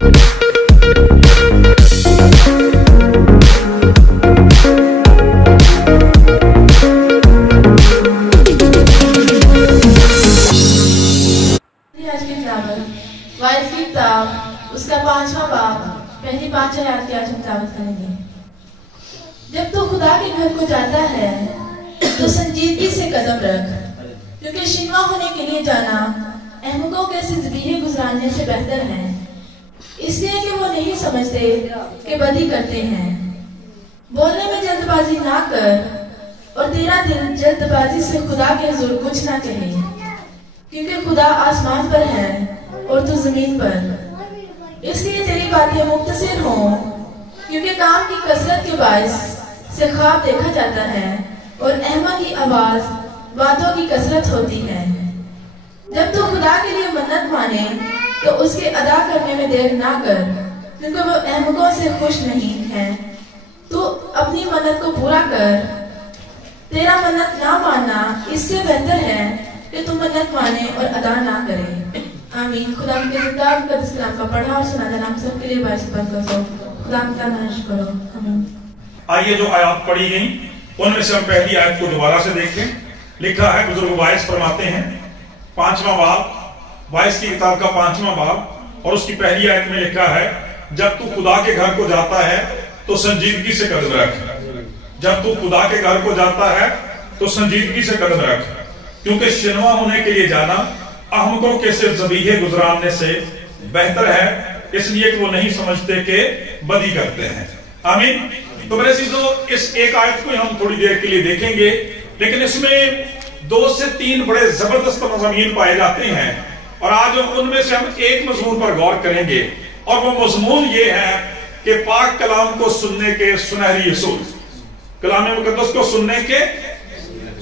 Vice की किताब उसका 5वां बाब पहली 5 आयत की आज हम तिलावत करेंगे। जब तू खुदा के घर को जाता है तो संजीदगी से कदम रख, क्योंकि शिकवा होने के लिए जाना अहमकों के जिंदगी गुजराने से बेहतर है, इसलिए कि वो नहीं समझते कि बदी करते हैं। बोलने में जल्दबाजी ना कर और तेरा दिल जल्दबाजी से खुदा के हुजूर कुछ ना कहे, क्योंकि खुदा आसमान पर है और तू जमीन पर। इसलिए तेरी बातें मुख्तसर हों, क्योंकि काम की कसरत के बायस से ख्वाब देखा जाता है और अहमा की आवाज बातों की कसरत होती है। जब तू खुदा के लिए मन्नत माने तो उसके अदा करने में देर ना कर, क्योंकि वो अहमकों से खुश नहीं है। तू अपनी मन्नत को पूरा कर। तेरा मन्नत ना मानना इससे बेहतर है कि तू मन्नत माने और अदा ना करे। आमीन। खुदा के जिंदा मुकद्दस कलाम का पढ़ा और सुना देना हम सबके लिए बायस बरकत हो। खुदा का नाश करो। आमीन। आइए जो आयत पढ़ी गई उनमें से हम पहली आयत को दोबारा से देखें। लिखा है, बुजुर्ग वाइस फरमाते हैं 5वां बाब, वाइस की किताब का 5वां बाब और उसकी पहली आयत में लिखा है, जब तू खुदा के घर को जाता है तो संजीदगी से कदम रख। जब तू खुदा के घर को जाता है तो संजीदगी से कदम रख, क्योंकि शिनवा होने के लिए जाना अहमकों के सिर्फ ज़बीहे गुजराने से बेहतर है, इसलिए कि वो नहीं समझते कि बदी करते हैं। आमीन। तो मेरे चीजों, इस एक आयत को हम थोड़ी देर के लिए देखेंगे, लेकिन इसमें 2 से 3 बड़े जबरदस्त मज़मून पाए जाते हैं और आज उनमें से हम एक मज़मून पर गौर करेंगे और वो मज़मून ये है कि पाक कलाम को सुनने के सुनहरी उसूल, कलाम मुकद्दस को सुनने के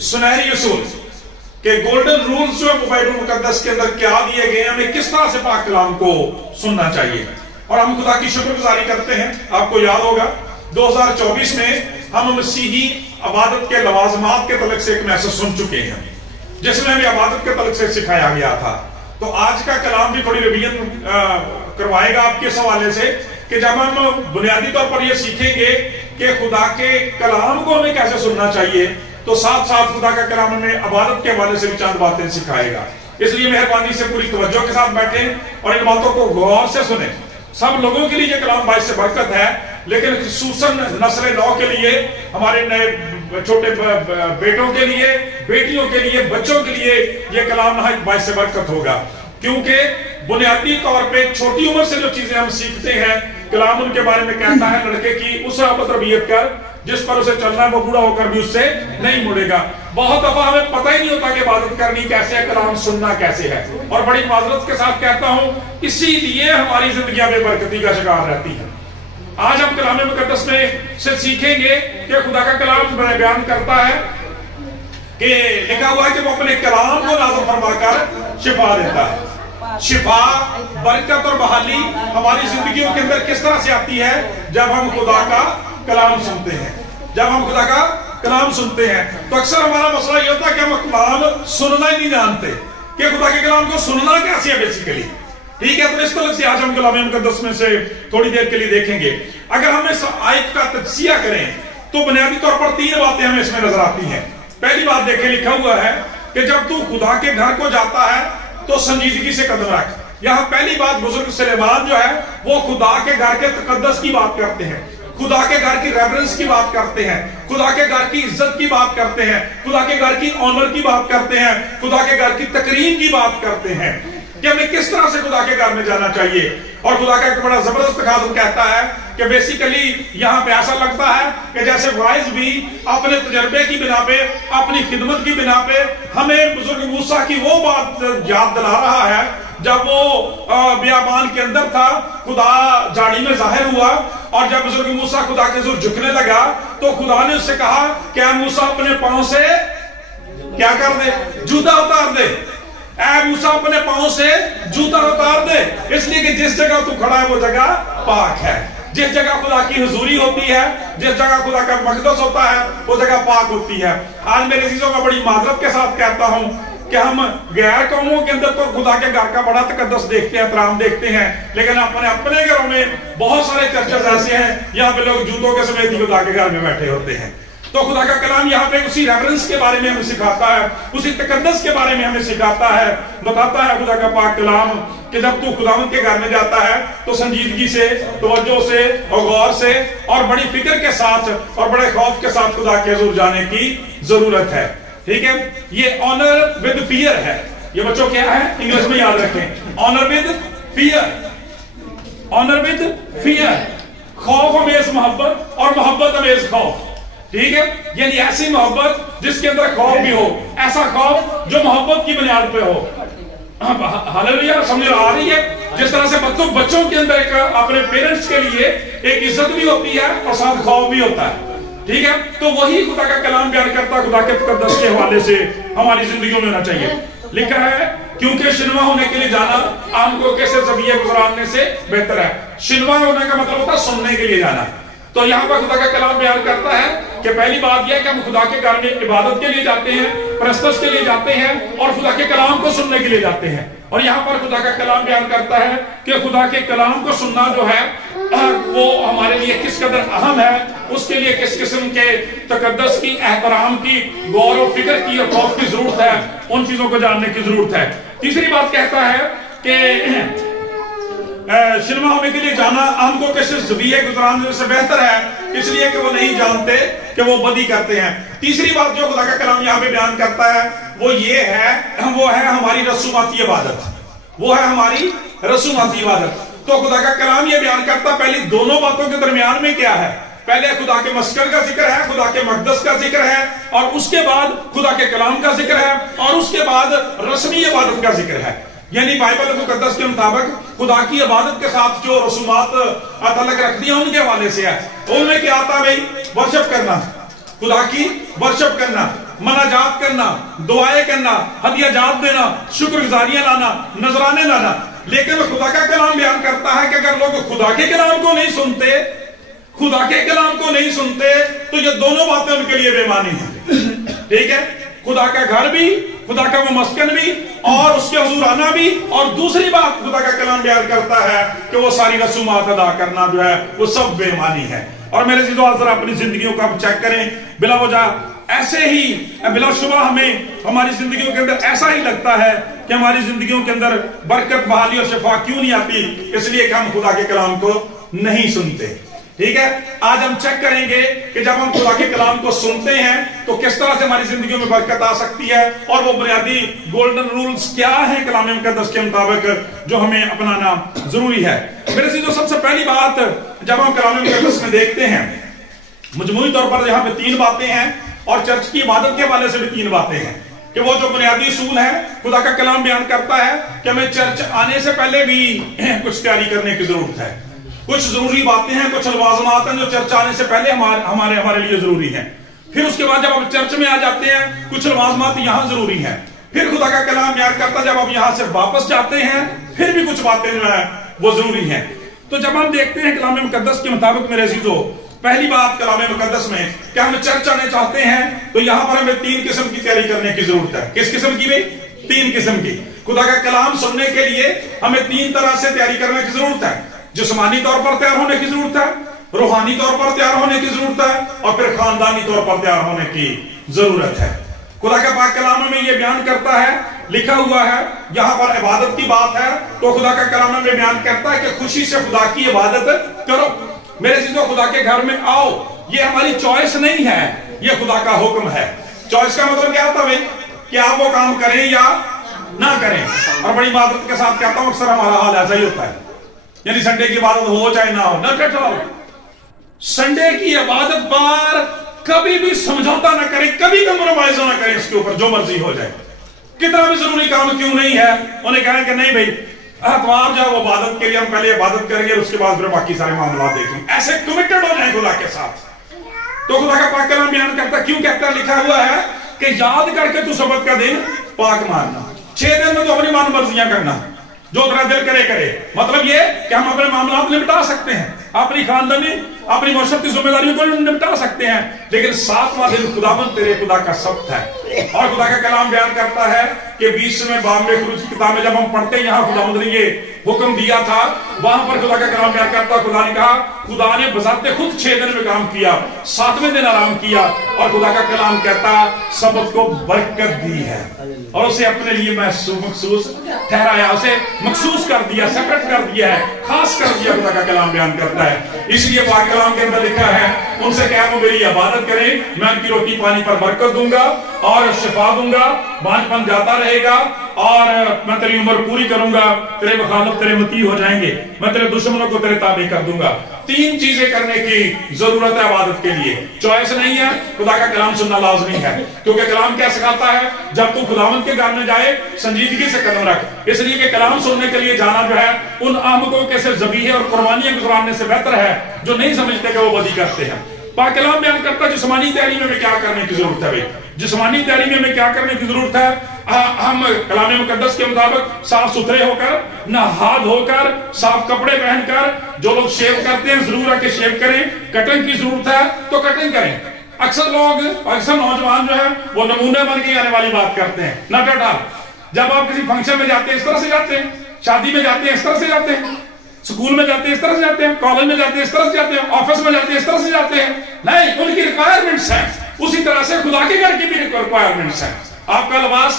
सुनहरी उसूल के गोल्डन रूल्स जो है बाइबल मुकद्दस के अंदर क्या दिए गए हैं, हमें किस तरह से पाक कलाम को सुनना चाहिए। और हम खुदा की शुक्रगुजारी करते हैं। आपको याद होगा 2024 में हम मसीही इबादत के लवाजमात के तलक से एक मैसेज सुन चुके हैं, जिसमें हमें इबादत के तलक से सिखाया गया था। तो आज का कलाम भी थोड़ी रिवीजन करवाएगा आपके इस हवाले से कि जब हम बुनियादी तौर पर यह सीखेंगे कि खुदा के कलाम को हमें कैसे सुनना चाहिए, तो साथ साथ खुदा का कलाम हमें इबादत के हवाले से भी चंद बातें सिखाएगा। इसलिए मेहरबानी से पूरी तवज्जो के साथ बैठें और इन बातों को गौर से सुने। सब लोगों के लिए ये कलाम बाइस से बरकत है, लेकिन खुसूसन नस्ल नौ के लिए, हमारे नए छोटे बेटों के लिए, बेटियों के लिए, बच्चों के लिए ये कलाम बाइस से बरकत होगा, क्योंकि बुनियादी तौर पे छोटी उम्र से जो चीजें हम सीखते हैं, कलाम उनके बारे में कहता है लड़के की उस तरबियत कर जिस पर उसे चलना है वो बूढ़ा होकर भी उससे नहीं मुड़ेगा। बहुत दफा हमें पता ही नहीं होता कि इबादत करनी कैसे है, कलाम सुनना कैसे है, और बड़ी माजरत के साथ कहता हूं, इसीलिए हमारी जिंदगी बेबरकती का शिकार रहती है। आज हम कलाम मुकद्दस में से सीखेंगे कि खुदा का कलाम बयान करता है कि लिखा हुआ है कि वो अपने कलाम को नाज़िल फरमाकर शिफा देता है। शिफा, बरकत और बहाली हमारी जिंदगियों के अंदर किस तरह से आती है? जब हम खुदा का कलाम सुनते हैं। जब हम खुदा का कलाम सुनते हैं तो अक्सर हमारा मसला ये होता है कि हम कलाम सुनना ही नहीं जानते कि खुदा के कलाम को सुनना कैसे है बेसिकली। ठीक है, तो इस तरह से आज हम कलाम मुकद्दस में से थोड़ी देर के लिए देखेंगे। अगर हम इस आयत का तज्जिया करें तो बुनियादी तौर पर 3 बातें हमें इसमें नजर आती हैं। पहली बात देखें, लिखा हुआ है कि जब तू खुदा के घर को जाता है तो संजीदगी से कदम रख। यहाँ पहली बात, बुजुर्ग सुलेमान जो है वो खुदा के घर के तकद्दस की बात करते हैं, खुदा के घर की रेवरेंस की बात करते हैं, खुदा के घर की इज्जत की बात करते हैं, खुदा के घर की ऑनर की बात करते हैं, खुदा के घर की तकरीम की बात करते हैं कि हमें किस तरह से खुदा के घर में जाना चाहिए। और खुदा का एक बड़ा जबरदस्त खादम कहता है कि बेसिकली यहाँ पे ऐसा लगता है कि जैसे वाइज भी अपने तजर्बे की बिना पे, अपनी खिदमत की बिना पे हमें बुजुर्ग मूसा की वो बात याद दिला रहा है जब वो बियाबान के अंदर था, खुदा झाड़ी में जाहिर हुआ और जब बुजुर्ग मूसा खुदा के हुजूर झुकने लगा तो खुदा ने उससे कहा क्या मूसा अपने पांव से क्या कर दे? जूता उतार दे। ऐ मूसा अपने पांव से जूता उतार दे, इसलिए कि जिस जगह तू खड़ा है वो जगह पाक है। जिस जगह खुदा की हुजूरी होती है, जिस जगह खुदा का मक़दस होता है वो जगह पाक होती है। आज मेरे चीजों का बड़ी माजरत के साथ कहता हूं कि हम गैर कौमों के अंदर तो खुदा के घर का बड़ा तकद्दस देखते हैं, एहतराम देखते हैं, लेकिन अपने अपने घरों में बहुत सारे चर्चेस ऐसे हैं यहाँ पे लोग जूतों के समेत ही खुदा के घर में बैठे होते हैं। तो खुदा का कलाम यहाँ पे उसी रेफरेंस के बारे में हमें सिखाता है, उसी तकद्दस के बारे में हमें सिखाता है, बताता है खुदा का पाक कलाम कि जब तू खुदावंद के घर में जाता है तो संजीदगी से, तवज्जो से और गौर से और बड़ी फिक्र के साथ और बड़े खौफ के साथ खुदा के हुजूर जाने की जरूरत है। ठीक है, ये ऑनर विद फियर है। ये बच्चों क्या है, इंग्लिश में याद रखें, honour with fear, honour with fear, खौफ अमेज मोहब्बत और मोहब्बत अमेज खौफ। ठीक है, यानी ऐसी मोहब्बत जिसके अंदर खौफ भी हो, ऐसा खौफ जो मोहब्बत की बुनियाद पे हो। हालेलुया, समझ आ रही है? जिस तरह से बच्चों के अंदर एक अपने पेरेंट्स के लिए एक इज्जत भी होती है और साथ खौफ भी होता है। ठीक है, तो वही खुदा का कलाम बयान करता खुदा के तकद्दस के हवाले से हमारी जिंदगियों में होना चाहिए। लिखा है क्योंकि शिनवा होने के लिए जाना आम को कैसे जबिया गुजराने से बेहतर है। शिनवा होने का मतलब होता है सुनने के लिए जाना। तो यहाँ पर खुदा का कलाम बयान करता है कि पहली बात यह है कि हम खुदा के घर में इबादत के लिए जाते हैं, प्रस्तुत के लिए जाते हैं और खुदा के कलाम को सुनने के लिए जाते हैं। और यहाँ पर खुदा का कलाम बयान करता है कि खुदा के कलाम को सुनना जो है वो हमारे लिए किस कदर अहम है, उसके लिए किस किस्म के तकद्दस की, एहतराम की, गौर और फिक्र की और खौफ की जरूरत है, उन चीजों को जानने की जरूरत है। तीसरी बात कहता है कि शिनमा होने के लिए जाना हमको किसी ज़बिया गुज़राने से बेहतर है, इसलिए कि वो नहीं जानते कि वो बदी करते हैं। तीसरी बात जो खुदा का कलाम यहाँ पे बयान करता है वो ये है, वो है हमारी रसूमाती इबादत, वो है हमारी रसूमाती इबादत। तो खुदा का कलाम ये बयान करता पहले दोनों बातों के दरमियान में क्या है, पहले खुदा के मस्कर का जिक्र है, खुदा के मकदस का जिक्र है, और उसके बाद खुदा के कलाम का जिक्र है, और उसके बाद रस्मी इबादत का जिक्र है। यानी बाइबल मुकद्दस के मुताबिक खुदा की इबादत के साथ जो रसूमात ताल्लुक रखती है उनके हवाले से है। उनमें क्या आता है भाई, वर्शिप करना, खुदा की वर्शिप करना, मनाजात करना, दुआएं करना, हदिया जात देना, शुक्रगुजारियां लाना, नजराने लाना। लेकिन खुदा का कलाम बयान करता है कि अगर लोग खुदा के कलाम को नहीं सुनते, खुदा के कलाम को नहीं सुनते, तो ये दोनों बातें उनके लिए बेमानी है। ठीक है, खुदा का घर भी, खुदा का वो मस्कन भी और उसके हुजूर आना भी, और दूसरी बात खुदा का कलाम बयान करता है कि वो सारी रसूमात अदा करना जो है वो सब बेमानी है। और मेरे जीजो जरा अपनी जिंदगियों का चेक करें, बिला वजह ऐसे ही बिलाशुबा हमें हमारी जिंदगियों के अंदर ऐसा ही लगता है कि हमारी जिंदगियों के अंदर बरकत, बहाली और शिफा क्यों नहीं आती, इसलिए कि हम खुदा के कलाम को नहीं सुनते। ठीक है, आज हम चेक करेंगे कि जब हम खुदा के कलाम को सुनते हैं तो किस तरह से हमारी जिंदगियों में बरकत आ सकती है, और वो बुनियादी गोल्डन रूल्स क्या हैं कलाम मुकद्दस के मुताबिक जो हमें अपनाना जरूरी है। मेरे से जो सबसे पहली बात जब हम कलाम मुकद्दस में देखते हैं, मजमूई तौर पर यहाँ पे 3 बातें हैं, और चर्च की इबादत के हवाले से भी 3 बातें हैं कि वो जो बुनियादी असूल है खुदा का कलाम बयान करता है कि हमें चर्च आने से पहले भी कुछ तैयारी करने की जरूरत है। कुछ जरूरी बातें हैं, कुछ लवाज़मात हैं जो चर्च आने से पहले हमारे लिए जरूरी हैं। फिर उसके बाद जब आप चर्च में आ जाते हैं कुछ लवाज़मात यहाँ जरूरी हैं। फिर खुदा का कलाम बयान करता है जब आप यहाँ से वापस जाते हैं फिर भी कुछ बातें जो है वो जरूरी हैं। तो जब हम देखते हैं कलाम मुकद्दस के मुताबिक मेरे अज़ीज़ों, पहली बात कलाम मुकद्दस में कि हम चर्च आने चाहते हैं तो यहाँ पर हमें 3 किस्म की तैयारी करने की जरूरत है। किस किस्म की भाई? 3 किस्म की। खुदा का कलाम सुनने के लिए हमें 3 तरह से तैयारी करने की जरूरत है। जिस्मानी तौर पर तैयार होने की जरूरत है, रूहानी तौर पर तैयार होने की जरूरत है, और फिर खानदानी तौर पर तैयार होने की जरूरत है। खुदा का पाक कलाम में ये बयान करता है, लिखा हुआ है, यहाँ पर इबादत की बात है तो खुदा का कलाम में बयान करता है कि खुशी से खुदा की इबादत करो। मेरे चीजों खुदा के घर में आओ, ये हमारी चॉइस नहीं है, ये खुदा का हुक्म है। चॉइस का मतलब क्या होता है भाई, कि आप वो काम करें या ना करें। और बड़ी इबादत के साथ कहता हूं अक्सर हमारा हाल ऐसा ही होता है, यानी संडे की इबादत हो चाहे ना हो, नॉट एट ऑल। संडे की इबादत पर कभी भी समझौता ना करें, कभी कंप्रोमाइज ना करें, इसके ऊपर जो मर्जी हो जाए, कितना भी जरूरी काम क्यों नहीं है। उन्हें कहें कि नहीं भाई एतवार जाओ वो इबादत के लिए, हम पहले इबादत करेंगे उसके बाद फिर बाकी सारे मामला देखेंगे। ऐसे कमिटेड हो जाए खुदा के साथ। तो खुदा का पाक कलाम बयान करता, क्यों कहता, लिखा हुआ है कि याद करके तू सबत का दिन पाक मानना। 6 दिन में तो अपनी मान मर्जियां करना, जो तेरा दिल करे करे। मतलब ये कि हम अपने मामला निपटा सकते हैं, अपनी खानदानी अपनी मशक्कती जिम्मेदारियों को निपटा सकते हैं, लेकिन 7वां दिन खुदावंद तेरे खुदा का सब्त है। और खुदा का कलाम बयान करता है कि 20वें बाब में खुरूज की किताब में जब हम पढ़ते हैं, यहाँ खुदावंद ने ये हुक्म दिया था, वहां पर खुदा का कलाम बयान करता, खुदा ने कहा, खुदा ने बजाते खुद 6 दिन में काम किया, 7वें दिन आराम किया। और खुदा का कलाम कहता सबत को बरकत दी है और उसे अपने लिए महसूस ठहराया, उसे मखसूस कर दिया, सेपरेट कर दिया है, खास कर दिया। खुदा का कलाम बयान करता है, इसलिए पाक कलाम के अंदर लिखा है, उनसे कहा वो मेरी इबादत करें, मैं उनकी रोटी पानी पर बरकत दूंगा और शिफा दूंगा, बांझपन जाता रहेगा और मैं तेरी उम्र पूरी करूंगा, तेरे मुखालिफ तेरे मती हो जाएंगे, मैं तेरे दुश्मनों को तेरे ताबे कर दूंगा। 3 चीजें करने की जरूरत है इबादत के लिए, चॉइस नहीं है। खुदा का कलाम सुनना लाजमी है, क्योंकि कलाम क्या सिखाता है, जब तू खुदावंद के घर में जाए संजीदगी से कदम रख। इसलिए कि कलाम सुनने के लिए जाना जो है उन आमकों के सिर्फ ज़बीहे और कुर्बानियां गुजराने से बेहतर है जो नहीं समझते कि वो बदी करते हैं। पाक कलाम बयान करता है जिस्मानी तैयारी में क्या करने की जरूरत है। जिस्मानी तैयारी में क्या करने की जरूरत है, हम कलाम मुकद्दस के मुताबिक साफ सुथरे होकर, नहा धोकर, साफ कपड़े पहनकर, जो लोग शेव करते हैं जरूर आके शेव करें, कटिंग की जरूरत है तो कटिंग करें। अक्सर लोग, अक्सर नौजवान जो है वो नमूने बन के आने वाली बात करते हैं, नट हटा। जब आप किसी फंक्शन में जाते हैं इस तरह से जाते हैं, शादी में जाते हैं इस तरह से जाते हैं, स्कूल में जाते हैं इस तरह से जाते हैं, कॉलेज में जाते हैं इस तरह से जाते हैं, ऑफिस में जाते हैं इस तरह से जाते हैं। नहीं, उनकी रिक्वायरमेंट्स हैं, उसी तरह से खुदा के घर की भी रिक्वायरमेंट्स हैं। आपका लिबास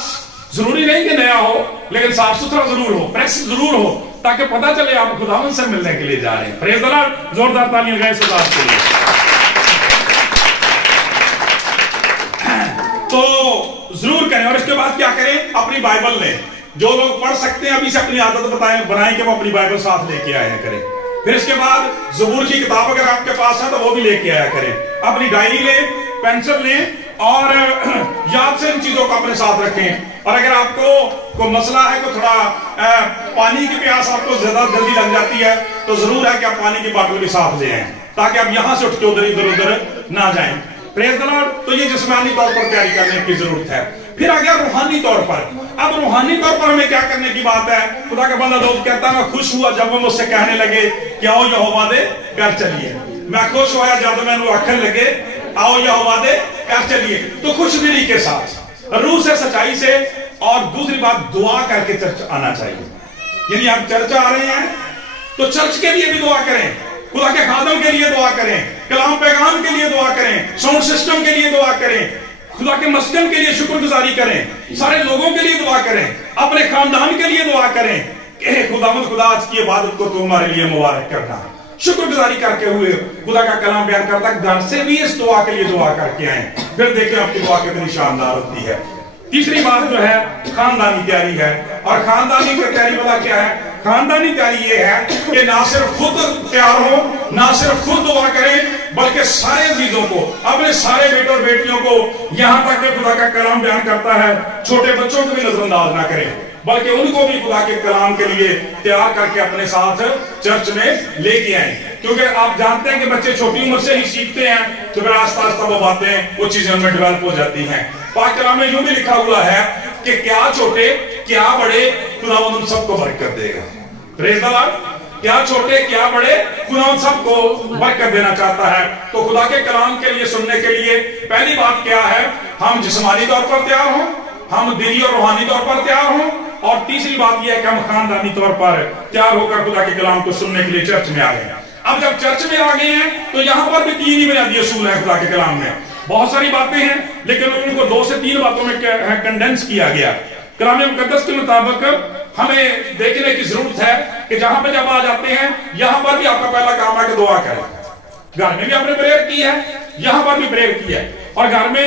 जरूरी नहीं कि नया हो, लेकिन साफ सुथरा जरूर हो, प्रेस जरूर हो, ताकि पता चले आप खुदावंद से मिलने के लिए जा रहे हैं। प्रेज़ द लॉर्ड, जोरदार तालियां लगाएं इस बात के लिए। तो जरूर करें। और इसके बाद क्या करें, अपनी बाइबल लें। जो लोग पढ़ सकते हैं अभी से अपनी आदत बनाएं कि वो अपनी बाइबल साथ लेके आया करें। फिर इसके बाद ज़बूर की किताब अगर आपके पास है तो वो भी लेके आया करें। अपनी डायरी लें, पेंसिल लें और याद से इन चीजों को अपने साथ रखें। और अगर आपको कोई मसला है, कोई थोड़ा पानी की प्यास आपको ज्यादा जल्दी लग जाती है, तो जरूर है कि आप पानी की बोतल भी साथ ले आएं, ताकि आप यहां से उठ के उधर इधर उधर ना जाएं। Praise the Lord. तो ये जिस्मानी तौर पर तैयारी करने की जरूरत है। फिर आ गया रूहानी तौर पर। अब रूहानी तौर पर हमें क्या करने की बात है। खुदा का बंदा दाऊद कहता है, मैं खुश हुआ जब वो मुझसे कहने लगे कि आओ यहोवा दे घर चलिए। मैं खुश हुआ जब मैंने आखिर लगे आओ यहोवा दे घर चलिए। तो खुशदिली के साथ, रूह से, सच्चाई से। और दूसरी बात, दुआ करके चर्च आना चाहिए। यानी आप चर्च आ रहे हैं तो चर्च के लिए भी दुआ करें, खुदा के खादम के लिए दुआ करें, कलाम पैगाम के लिए दुआ करें, साउंड सिस्टम के लिए दुआ करें, खुदा के मस्कन के लिए शुक्रगुजारी करें, सारे लोगों के लिए दुआ करें, अपने खानदान के लिए दुआ करें कि खुदावंद खुदा आज की इबादत को तुम्हारे लिए मुबारक करना। शुक्रगुजारी करके हुए खुदा का कलाम बयान करता है, घर से भी इस दुआ के लिए दुआ करके आए, फिर देखें आपकी दुआ कितनी शानदार होती है। तीसरी बात जो है खानदानी तैयारी है। और खानदानी की तैयारी वाला क्या है? खानदानी तैयारी ये है कि ना सिर्फ खुद तैयार हो, ना सिर्फ खुद दुआ करें, बल्कि सारे अजीजों को, अपने सारे बेटों और बेटियों को, यहां तक कि खुदा का कलाम बयान करता है छोटे बच्चों को भी नजरअंदाज ना करें, बल्कि उनको भी खुदा के कलाम के लिए तैयार करके अपने साथ चर्च में लेके आए। क्योंकि आप जानते हैं कि बच्चे छोटी उम्र से ही सीखते हैं, तो फिर आस्ता आस्ता वो बातें, वो चीजें उनमें डेवलप हो जाती हैं। पाक कलाम में यूं भी लिखा हुआ है कि क्या छोटे क्या बड़े, खुदावंद उन सबको बरकत देगा। Praise the Lord. क्या छोटे क्या बड़े, खुदावंद सबको बरकत देना चाहता है। तो खुदा के कलाम के लिए, सुनने के लिए पहली बात क्या है, हम जिस्मानी तौर पर तैयार हों, हम दिली और रूहानी तौर पर तैयार हों। और तीसरी बात यह है कि हम खानदानी तौर पर तैयार होकर खुदा के कलाम को सुनने के लिए चर्च में आ गए। अब जब चर्च में आ गए हैं तो यहां पर भी 3 ही बुनियादी असूल है खुदा के कलाम में। बहुत सारी बातें हैं, लेकिन उनको 2 से 3 बातों में कंडेंस किया गया। कलाम मुकद्दस के मुताबिक हमें देखने की जरूरत है कि जहां पे जब आ जाते हैं, यहां पर भी आपका पहला काम है कि दुआ करें। घर में भी आपने प्रेयर की है, यहां पर भी प्रेयर की है। और घर में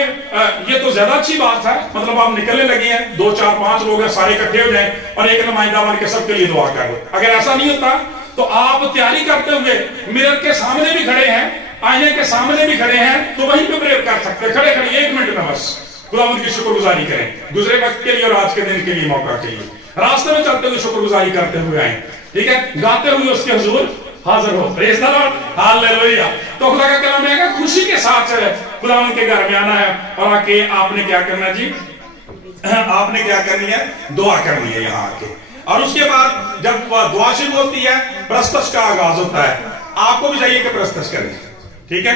ये तो ज्यादा अच्छी बात है, मतलब आप निकलने लगे हैं, 2 4 5 लोग हैं, सारे इकट्ठे हो जाए और एक नुमाइंदा बन के सबके लिए दुआ करें। अगर ऐसा नहीं होता तो आप तैयारी करते हुए मिरर के सामने भी खड़े हैं, आईने के सामने भी खड़े हैं, तो वहीं पे प्रेयर कर सकते हैं, खड़े खड़े 1 मिनट में बस खुदावंद की शुक्रगुजारी करें, गुजरे वक्त के लिए और आज के दिन के लिए, मौका के लिए। रास्ते में चलते हुए शुक्रगुजारी करते हुए आए, ठीक है, गाते हुए उसके हुजूर हाजिर हो। Praise the Lord, hallelujah. तो खुदा का कलाम है, खुशी के साथ खुदावंद के घर में आना है और आके आपने क्या करना जी, आपने क्या करनी है, दुआ करनी है यहाँ आके। और उसके बाद जब दुआ शुरू होती है, प्रस्तश का आगाज होता है। आपको भी चाहिए कि प्रस्तश करें, ठीक है,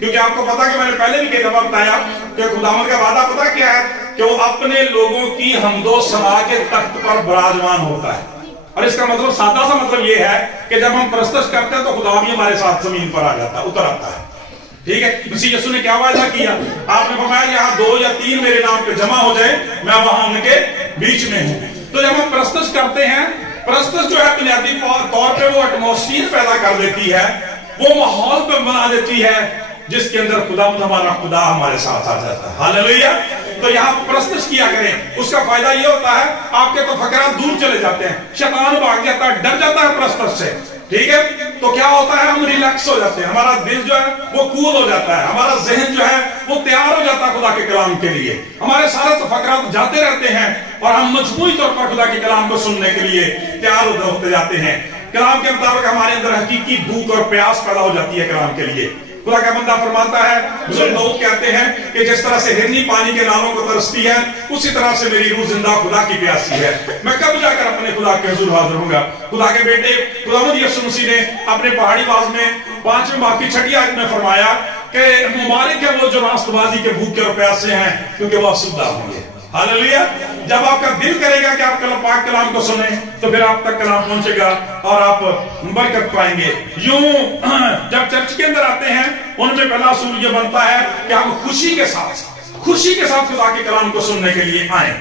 क्योंकि आपको पता कि मैंने पहले भी कई दफा बताया कि खुदावंद का वादा पता क्या है कि वो अपने लोगों की हमदो सना के तख्त पर विराजमान होता है। और इसका मतलब सादा सा मतलब ये है कि जब हम परस्तश करते हैं तो खुदा भी हमारे साथ जमीन पर आ जाता है, उतर आता है। ठीक है, मसीह यीशु ने क्या वादा किया? आपने फरमाया यहाँ 2 या 3 मेरे नाम पे जमा हो जाए, मैं वहां उनके बीच में हूं। तो जब हम परस्तश करते हैं, परस्तश जो है बुनियादी तौर पे वो एटमॉस्फेयर पैदा कर देती है, वो माहौल पे बना देती है जिसके अंदर हमारा खुदा हमारे साथ आ जाता है। हालेलुया। तो यहाँ परस्तश किया करें, उसका फायदा ये होता है आपके तो फकरात दूर चले जाते हैं, शैतान भाग जाता है, डर जाता है परस्तश से। ठीक है, तो क्या होता है, हम रिलैक्स हो जाते हैं, हमारा दिल जो है वो कूल हो जाता है, हमारा जहन जो है वो तैयार हो जाता है खुदा के कलाम के लिए। हमारे सारे तफक्कुरात जाते रहते हैं और हम मजबूती तौर पर खुदा के कलाम को सुनने के लिए तैयार होते जाते हैं। कलाम के मुताबिक हमारे अंदर हकीकी भूख और प्यास पैदा हो जाती है कलाम के लिए। खुदा का बंदा फरमाता है, बुजुर्ग लोग कहते हैं कि जिस तरह से हिरनी पानी के नालों को तरसती है, उसी तरह से मेरी रूह जिंदा खुदा की प्यासी है। मैं कब जाकर अपने खुदा के हुजूर हाजिर होऊंगा। खुदा के बेटे खुदावंद यीशु मसीह ने अपने पहाड़ी वाज में 5वें बाब की 6ठी आयत में फरमाया कि मुबारक है वो जो रास्तबाजी के भूखे और प्यासे हैं, क्योंकि वो असुद्धा होंगे। हालेलुया। जब आपका दिल करेगा कि आप पाक कलाम को सुने, तो फिर आप तक कलाम पहुंचेगा और आप बरकत पाएंगे। यूं जब चर्च के अंदर आते हैं, उनमें पहला असूल ये बनता है कि हम खुशी के साथ खुदा के कलाम को सुनने के लिए आए।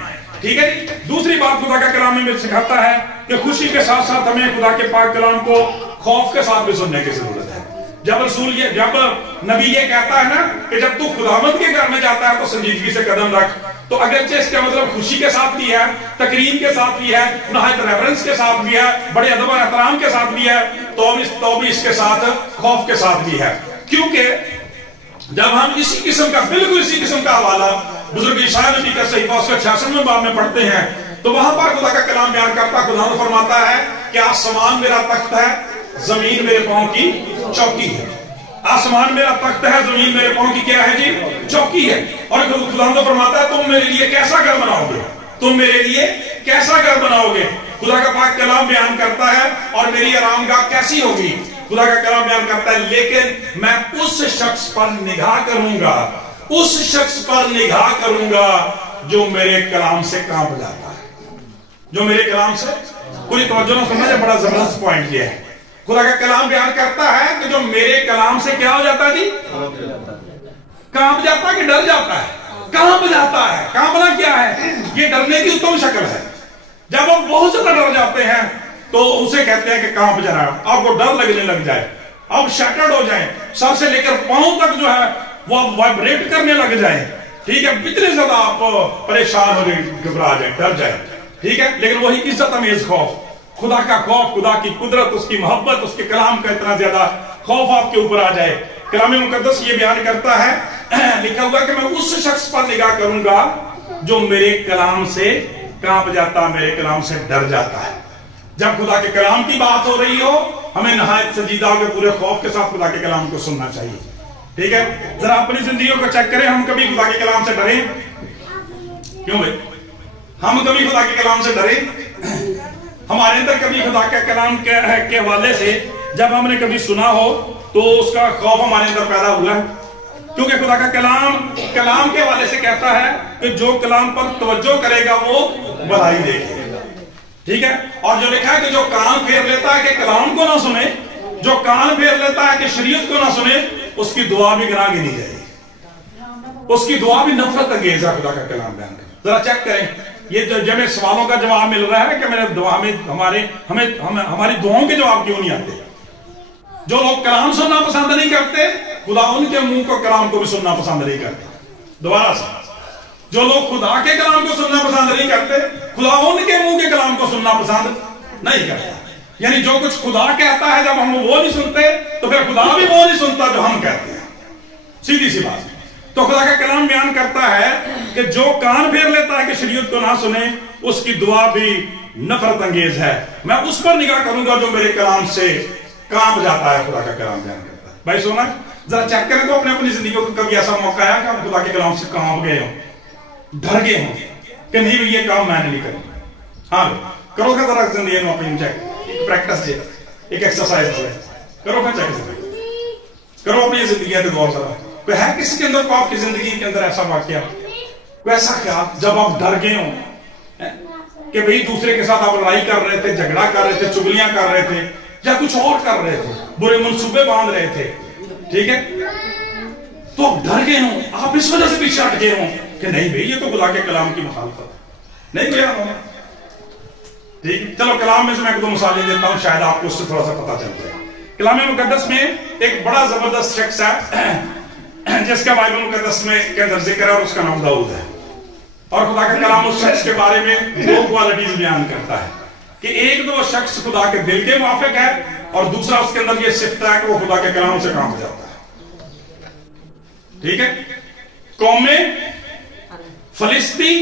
ठीक है। दूसरी बात खुदा का कलाम में सिखाता है कि खुशी के साथ साथ हमें खुदा के पाक कलाम को खौफ के साथ भी सुनने की जरूरत है। जब नबी ये कहता है ना कि जब तू खुदावंद के घर में जाता है तो संजीदगी से कदम रख, तो अगरचे इसका मतलब खुशी के साथ भी है, तकरीम के साथ भी है, नहायत रेफरेंस के साथ भी है, बड़े अदब और एहतराम के साथ भी है, तो भी इसके साथ खौफ के साथ भी है। क्योंकि जब हम बिल्कुल इसी किस्म का हवाला बुजुर्ग ईशाया नबी का सहीफा उसका 66वें बाब में पढ़ते हैं, तो वहां पर खुदा का कलाम बयान करता, खुदा फरमाता है कि आसमान मेरा तख्त है, जमीन मेरे पांव की चौकी है। आसमान मेरा तख्त है, जमीन मेरे पांव की क्या है जी? चौकी है। और खुदा तो फरमाता है तुम मेरे लिए कैसा घर बनाओगे, तुम मेरे लिए कैसा घर बनाओगे। खुदा का पाक कलाम बयान करता है और मेरी आरामगाह कैसी होगी। खुदा का कलाम बयान करता है, लेकिन मैं उस शख्स पर निगाह करूंगा, उस शख्स पर निगाह करूंगा जो मेरे कलाम से कांप जाता है, जो मेरे कलाम से। पूरी तवज्जो ना समझे, बड़ा जबरदस्त पॉइंट ये है। खुदा का कलाम बयान करता है कि जो मेरे कलाम से क्या हो जाता है जी? कांप जाता है कि डर जाता है? कांप जाता है। कांपना क्या है? ये डरने की उत्तम शक्ल है। जब हम बहुत ज्यादा डर जाते हैं तो उसे कहते हैं कि कांप जा रहा है, आपको डर लगने लग जाए, आप शैटर्ड हो जाए, सर से लेकर पांव तक जो है वो वाइब्रेट करने लग जाए। ठीक है, इतने ज्यादा आप परेशान हो जाए, घबरा जाए, डर जाए। ठीक है, लेकिन वही इज्जत अमेज खौफ, खुदा का खौफ, खुदा की कुदरत, उसकी मोहब्बत, उसके कलाम का इतना ज्यादा खौफ आपके ऊपर आ जाए। कलाम मुकद्दस ये बयान करता है, लिखा हुआ कि मैं उस शख्स पर निगाह करूंगा जो मेरे कलाम से कांप जाता, मेरे कलाम से डर जाता है। जब खुदा के कलाम की बात हो रही हो, हमें नहायत संजीदा के पूरे खौफ के साथ खुदा के कलाम को सुनना चाहिए। ठीक है, जरा अपनी जिंदगी को चेक करें, हम कभी खुदा के कलाम से डरे? क्यों भाई, हम कभी खुदा के कलाम से डरे? हमारे अंदर कभी खुदा के कलाम के हवाले से जब हमने कभी सुना हो तो उसका खौफ हमारे अंदर पैदा हुआ है? क्योंकि खुदा का कलाम के हवाले से कहता है कि जो कलाम पर तवज्जो करेगा वो भलाई देखेगा। ठीक है, और जो लिखा है कि जो कान फेर लेता है कि कलाम को ना सुने, जो कान फेर लेता है कि शरीयत को ना सुने, उसकी दुआ भी गिना गिनी जाएगी, उसकी दुआ भी नफरत अंगेज है। खुदा का कलाम बयान कर, जरा चेक करें। ये जब सवालों का जवाब मिल रहा है कि मेरे दुआ में हमारी दुआओं के जवाब क्यों नहीं आते। जो लोग कलाम सुनना पसंद नहीं करते, खुदा उनके मुंह को कलाम को भी सुनना पसंद नहीं करता। दोबारा से, जो लोग खुदा के कलाम को सुनना पसंद नहीं करते, खुदा उनके मुंह के कलाम को सुनना पसंद नहीं करता। यानी जो कुछ खुदा कहता है जब हम वो नहीं सुनते, तो फिर खुदा भी वो नहीं सुनता जो हम कहते हैं। सीधी सी बात। तो खुदा का कलाम बयान करता है कि जो कान फेर लेता है कि शरीयत को ना सुने, उसकी दुआ भी नफरत अंगेज है। मैं उस पर निगाह करूंगा जो मेरे कलाम से कांप जाता है। खुदा का कलाम बयान करता है। भाई सोना, जरा चेक करें तो अपनी जिंदगी को कभी ऐसा मौका है कि हम खुदा के कलाम से कांप गए हो, डर गए हो कि नहीं ये काम मैंने नहीं करना। हाँ, करो क्या जरा जिंदगी में अपनी चेक, एक प्रैक्टिस, एक एक्सरसाइज करो क्या, चेक करो अपनी जिंदगी पे गौर जरा, कोई है किसी के अंदर को आपकी जिंदगी के अंदर ऐसा वाकया, कोई ऐसा ख्याल जब आप डर गए हो कि भाई दूसरे के साथ आप लड़ाई कर रहे थे, झगड़ा कर रहे थे, चुगलियां कर रहे थे, या कुछ और कर रहे थे, बुरे मंसूबे बांध रहे थे, ठीक है, तो आप डर गए हो, आप इस वजह से पीछे हट गए हो कि नहीं भाई ये तो खुदा के कलाम की मुखालफत नहीं किया उन्होंने, ठीक है। चलो कलाम में से मैं एक दो मिसालें देता हूं, शायद आपको उससे थोड़ा सा पता चल जाए। कलाम मुकद्दस में एक बड़ा जबरदस्त शख्स है जिसका बाइबल मुकद्दस में के अंदर जिक्र है, और उसका नाम दाऊद है। और खुदा का कलाम उस शख्स के बारे में दो क्वालिटीज बयान करता है कि एक तो वो शख्स खुदा के दिल के मुआफिक है, और दूसरा उसके अंदर ये सिफ्त है कि वो खुदा के कलाम से काम जाता है, ठीक है। कौमें फलिस्ती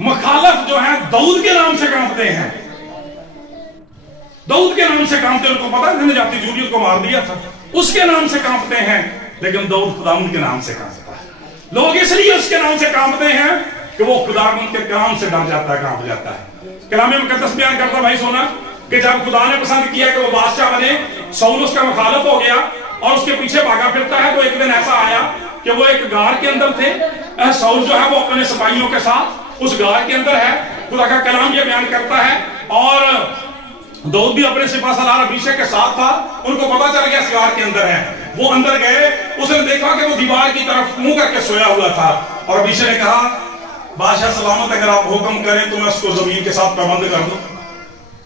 मुखालफ जो है दाऊद के नाम से कांपते हैं, दाऊद के नाम से कांपते, उनको पता है जाती जूलियत को मार दिया था, उसके नाम से कांपते हैं, लेकिन दाऊद खुदावंद के नाम से कांपता है। लोग इसलिए उसके नाम से कांपते हैं कि वो खुदावंद के कलाम से डर जाता है, कांप जाता है। कलाम मुकद्दस बयान करता भाई सोना कि जब खुदा ने पसंद किया कि वो बादशाह बने, शाऊल उसका मुखालिफ हो गया और उसके पीछे भागा फिरता है, तो एक दिन ऐसा आया कि वो एक गार के अंदर थे, शाऊल जो है वो अपने सिपाहियों के साथ उस गार के अंदर है। खुदा का कलाम ये बयान करता है, और दाऊद भी अपने सिपा सलार अबीशै के साथ था, उनको पता चल गया गार के अंदर है, वो अंदर गए, उसने देखा कि वो दीवार की तरफ मुंह करके सोया हुआ था, और अबीशै ने कहा बादशाह सलामत, अगर आप हुक्म करें तो मैं उसको जमीन के साथ पाबंद कर दूं,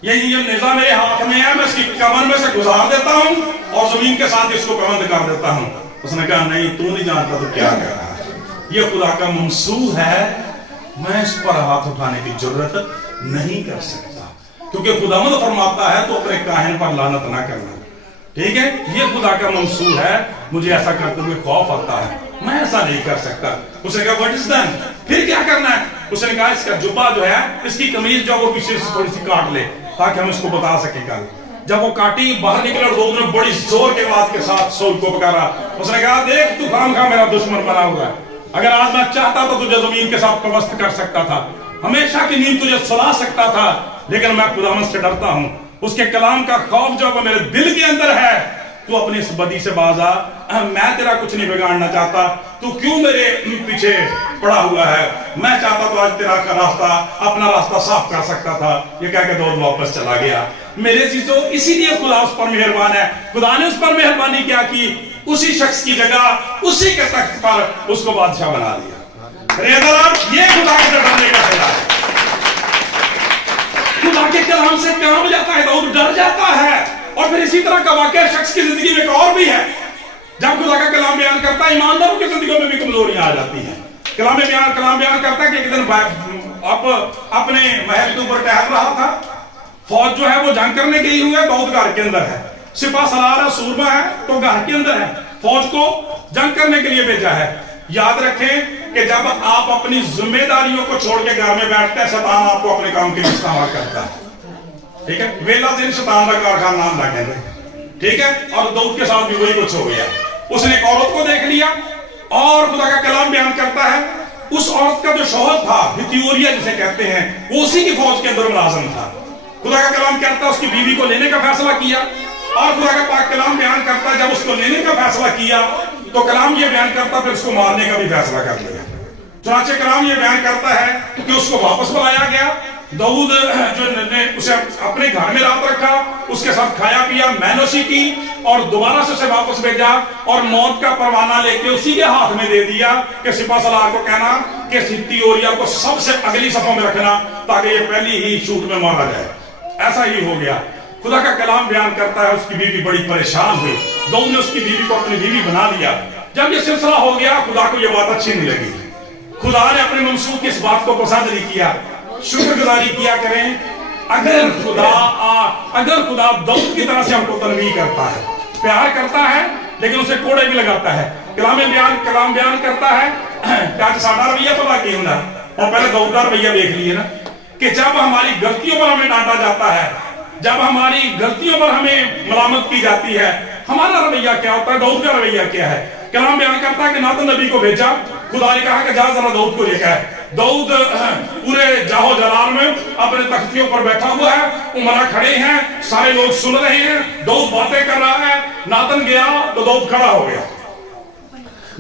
ये नेजा मेरे हाथ में है, मैं इसकी कमर में से गुजार देता हूं और जमीन के साथ इसको पाबंद कर देता हूं। उसने कहा नहीं, तू नहीं जानता तो क्या कर रहा है, ये खुदा का मंसूब है, मैं इस पर हाथ उठाने की जरूरत नहीं कर सकता, क्योंकि खुदावंद फरमाता है तो अपने काहिन पर लानत ना करना, ठीक है। ये खुदा का मंसूब है, मुझे ऐसा करते हुए खौफ आता है, मैं ऐसा नहीं कर सकता। उसने कहा व्हाट इज डन, फिर क्या करना है? उसने कहा इसका जुब्बा जो है, इसकी कमीज जो वो पीछे से थोड़ी सी काट ले ताकि हम इसको बता सके कल। जब वो काटी, बाहर निकले और दाऊद ने बड़ी जोर के बात के साथ शाऊल को पुकारा। उसने कहा देख तू खामखा मेरा दुश्मन बना हुआ है, अगर आज मैं चाहता तो तुझे जमीन के साथ पवस्त कर सकता था, हमेशा की नींद तुझे सुला सकता था, लेकिन मैं खुदावंद से डरता हूं, उसके कलाम का खौफ जो मेरे दिल के अंदर है, तू अपनी इस बदी से बाज आ, मैं तेरा कुछ नहीं बिगाड़ना चाहता, तू क्यों मेरे पीछे पड़ा हुआ है, मैं चाहता तो आज तेरा का रास्ता, अपना रास्ता साफ कर सकता था। ये कह के दाऊद वापस चला गया। मेरे चीजों इसीलिए खुदा उस पर मेहरबान है, खुदा ने उस पर मेहरबानी क्या की, उसी शख्स की जगह उसी के तख्त पर उसको बादशाह बना दिया। ये खुदा के डरने का है, खुदा के कलाम से काम जाता है, दाऊद डर जाता है। और फिर इसी तरह का वाकया शख्स की जिंदगी में एक और भी है, जब खुदा का कलाम बयान करता है ईमानदारों की जिंदगी में भी कमजोरियां आ जाती हैं। कलाम बयान करता है कि एक दिन अपने महल के ऊपर टहल रहा था, फौज जो है वो जंग करने गई हुई है, दाऊद घर के अंदर है, सिपा सलार है, सूरमा है, तो घर के अंदर है, फौज को जंग करने के लिए भेजा है। याद रखें कि जब आप अपनी जिम्मेदारियों को छोड़ के घर में बैठते हैं, शैतान आपको अपने काम के लिए इस्तेमाल करता है, ठीक है। वेला दिन शैतान का कारखाना नाम लगे, ठीक है। और दाऊद के साथ भी वही कुछ हो गया, उसने एक औरत को देख लिया, और खुदा का कलाम बयान करता है उस औरत का जो शौहर था, हित्तियोरिया जिसे कहते हैं, वो उसी की फौज के अंदर मुलाजिम था। खुदा का कलाम कहता है उसकी बीवी को लेने का फैसला किया, और खुदा का पाक कलाम बयान करता है जब उसको लेने का फैसला किया तो कलाम ये बयान करता फिर उसको मारने का भी फैसला कर लिया। चुनाचे कलाम ये बयान करता है कि उसको वापस बुलाया गया, दाऊद जो ने उसे अपने घर में रात रखा, उसके साथ खाया पिया, मैनोशी की, और दोबारा से उसे वापस भेजा, और मौत का परवाना लेके उसी के हाथ में दे दिया कि सिपा सलार को कहना कि हित्तियोरिया को सबसे अगली सफों में रखना ताकि ये पहली ही शूट में मारा जाए। ऐसा ही हो गया। खुदा का कलाम बयान करता है उसकी बीवी बड़ी परेशान हुई, दाऊद ने उसकी बीवी को अपनी बीवी बना लिया। जब ये सिलसिला हो गया, खुदा को यह बात अच्छी नहीं लगी, खुदा ने अपने मंसूब की इस बात को पसंद नहीं किया। शुक्रगुजारी किया करें, अगर खुदा दाऊद की तरह से हमको तनवीह करता है, प्यार करता है, लेकिन उसे कोड़े भी लगाता है। कलाम बयान करता है क्या साडा रवैया पता की होता, और पहले दाऊद का रवैया देख लिए ना, कि जब हमारी गलतियों पर हमें डांटा जाता है, जब हमारी गलतियों पर हमें मलामत की जाती है, हमारा रवैया क्या होता है, दाऊद का रवैया क्या है। कलाम बयान करता है कि नातन नबी को भेजा, खुदा ने कहा कि जा जरा दाऊद को लेकर, दाऊद पूरे जाहो जलाल में अपने तख्तियों पर बैठा हुआ है, उमरा खड़े हैं, सारे लोग सुन रहे हैं, दाऊद बातें कर रहा है। नातन गया तो दाऊद खड़ा हो गया,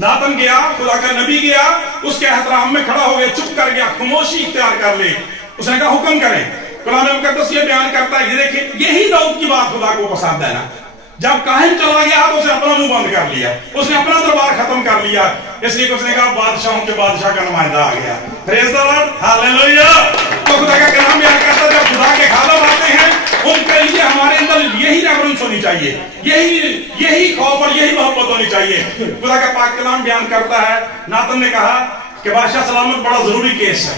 नातन गया, खुदा का नबी गया, उसके एहतराम में खड़ा हो गया, चुप कर गया, खामोशी इख्तियार कर ली। उसने कहा हुक्म करें। कुरान मुकद्दस ये बयान करता है, ये देखिए यही दाऊद की बात खुदा को पसंद है ना। जब काहिन चला गया तो उसने अपना मुंह बंद कर लिया, उसने अपना दरबार खत्म कर लिया, इसलिए उसने कहा बादशाहों के बादशाह का नुमाइंदा आ गया। Praise the Lord, hallelujah. तो खुदा का कलाम बयान करता है, जब खुदा के खादम आते हैं उनके लिए हमारे अंदर यही रेफरेंस होनी चाहिए, यही खौफ और यही मोहब्बत होनी चाहिए। खुदा का पाक कलाम बयान करता है, नातन ने कहा कि बादशाह सलामत बड़ा जरूरी केस है,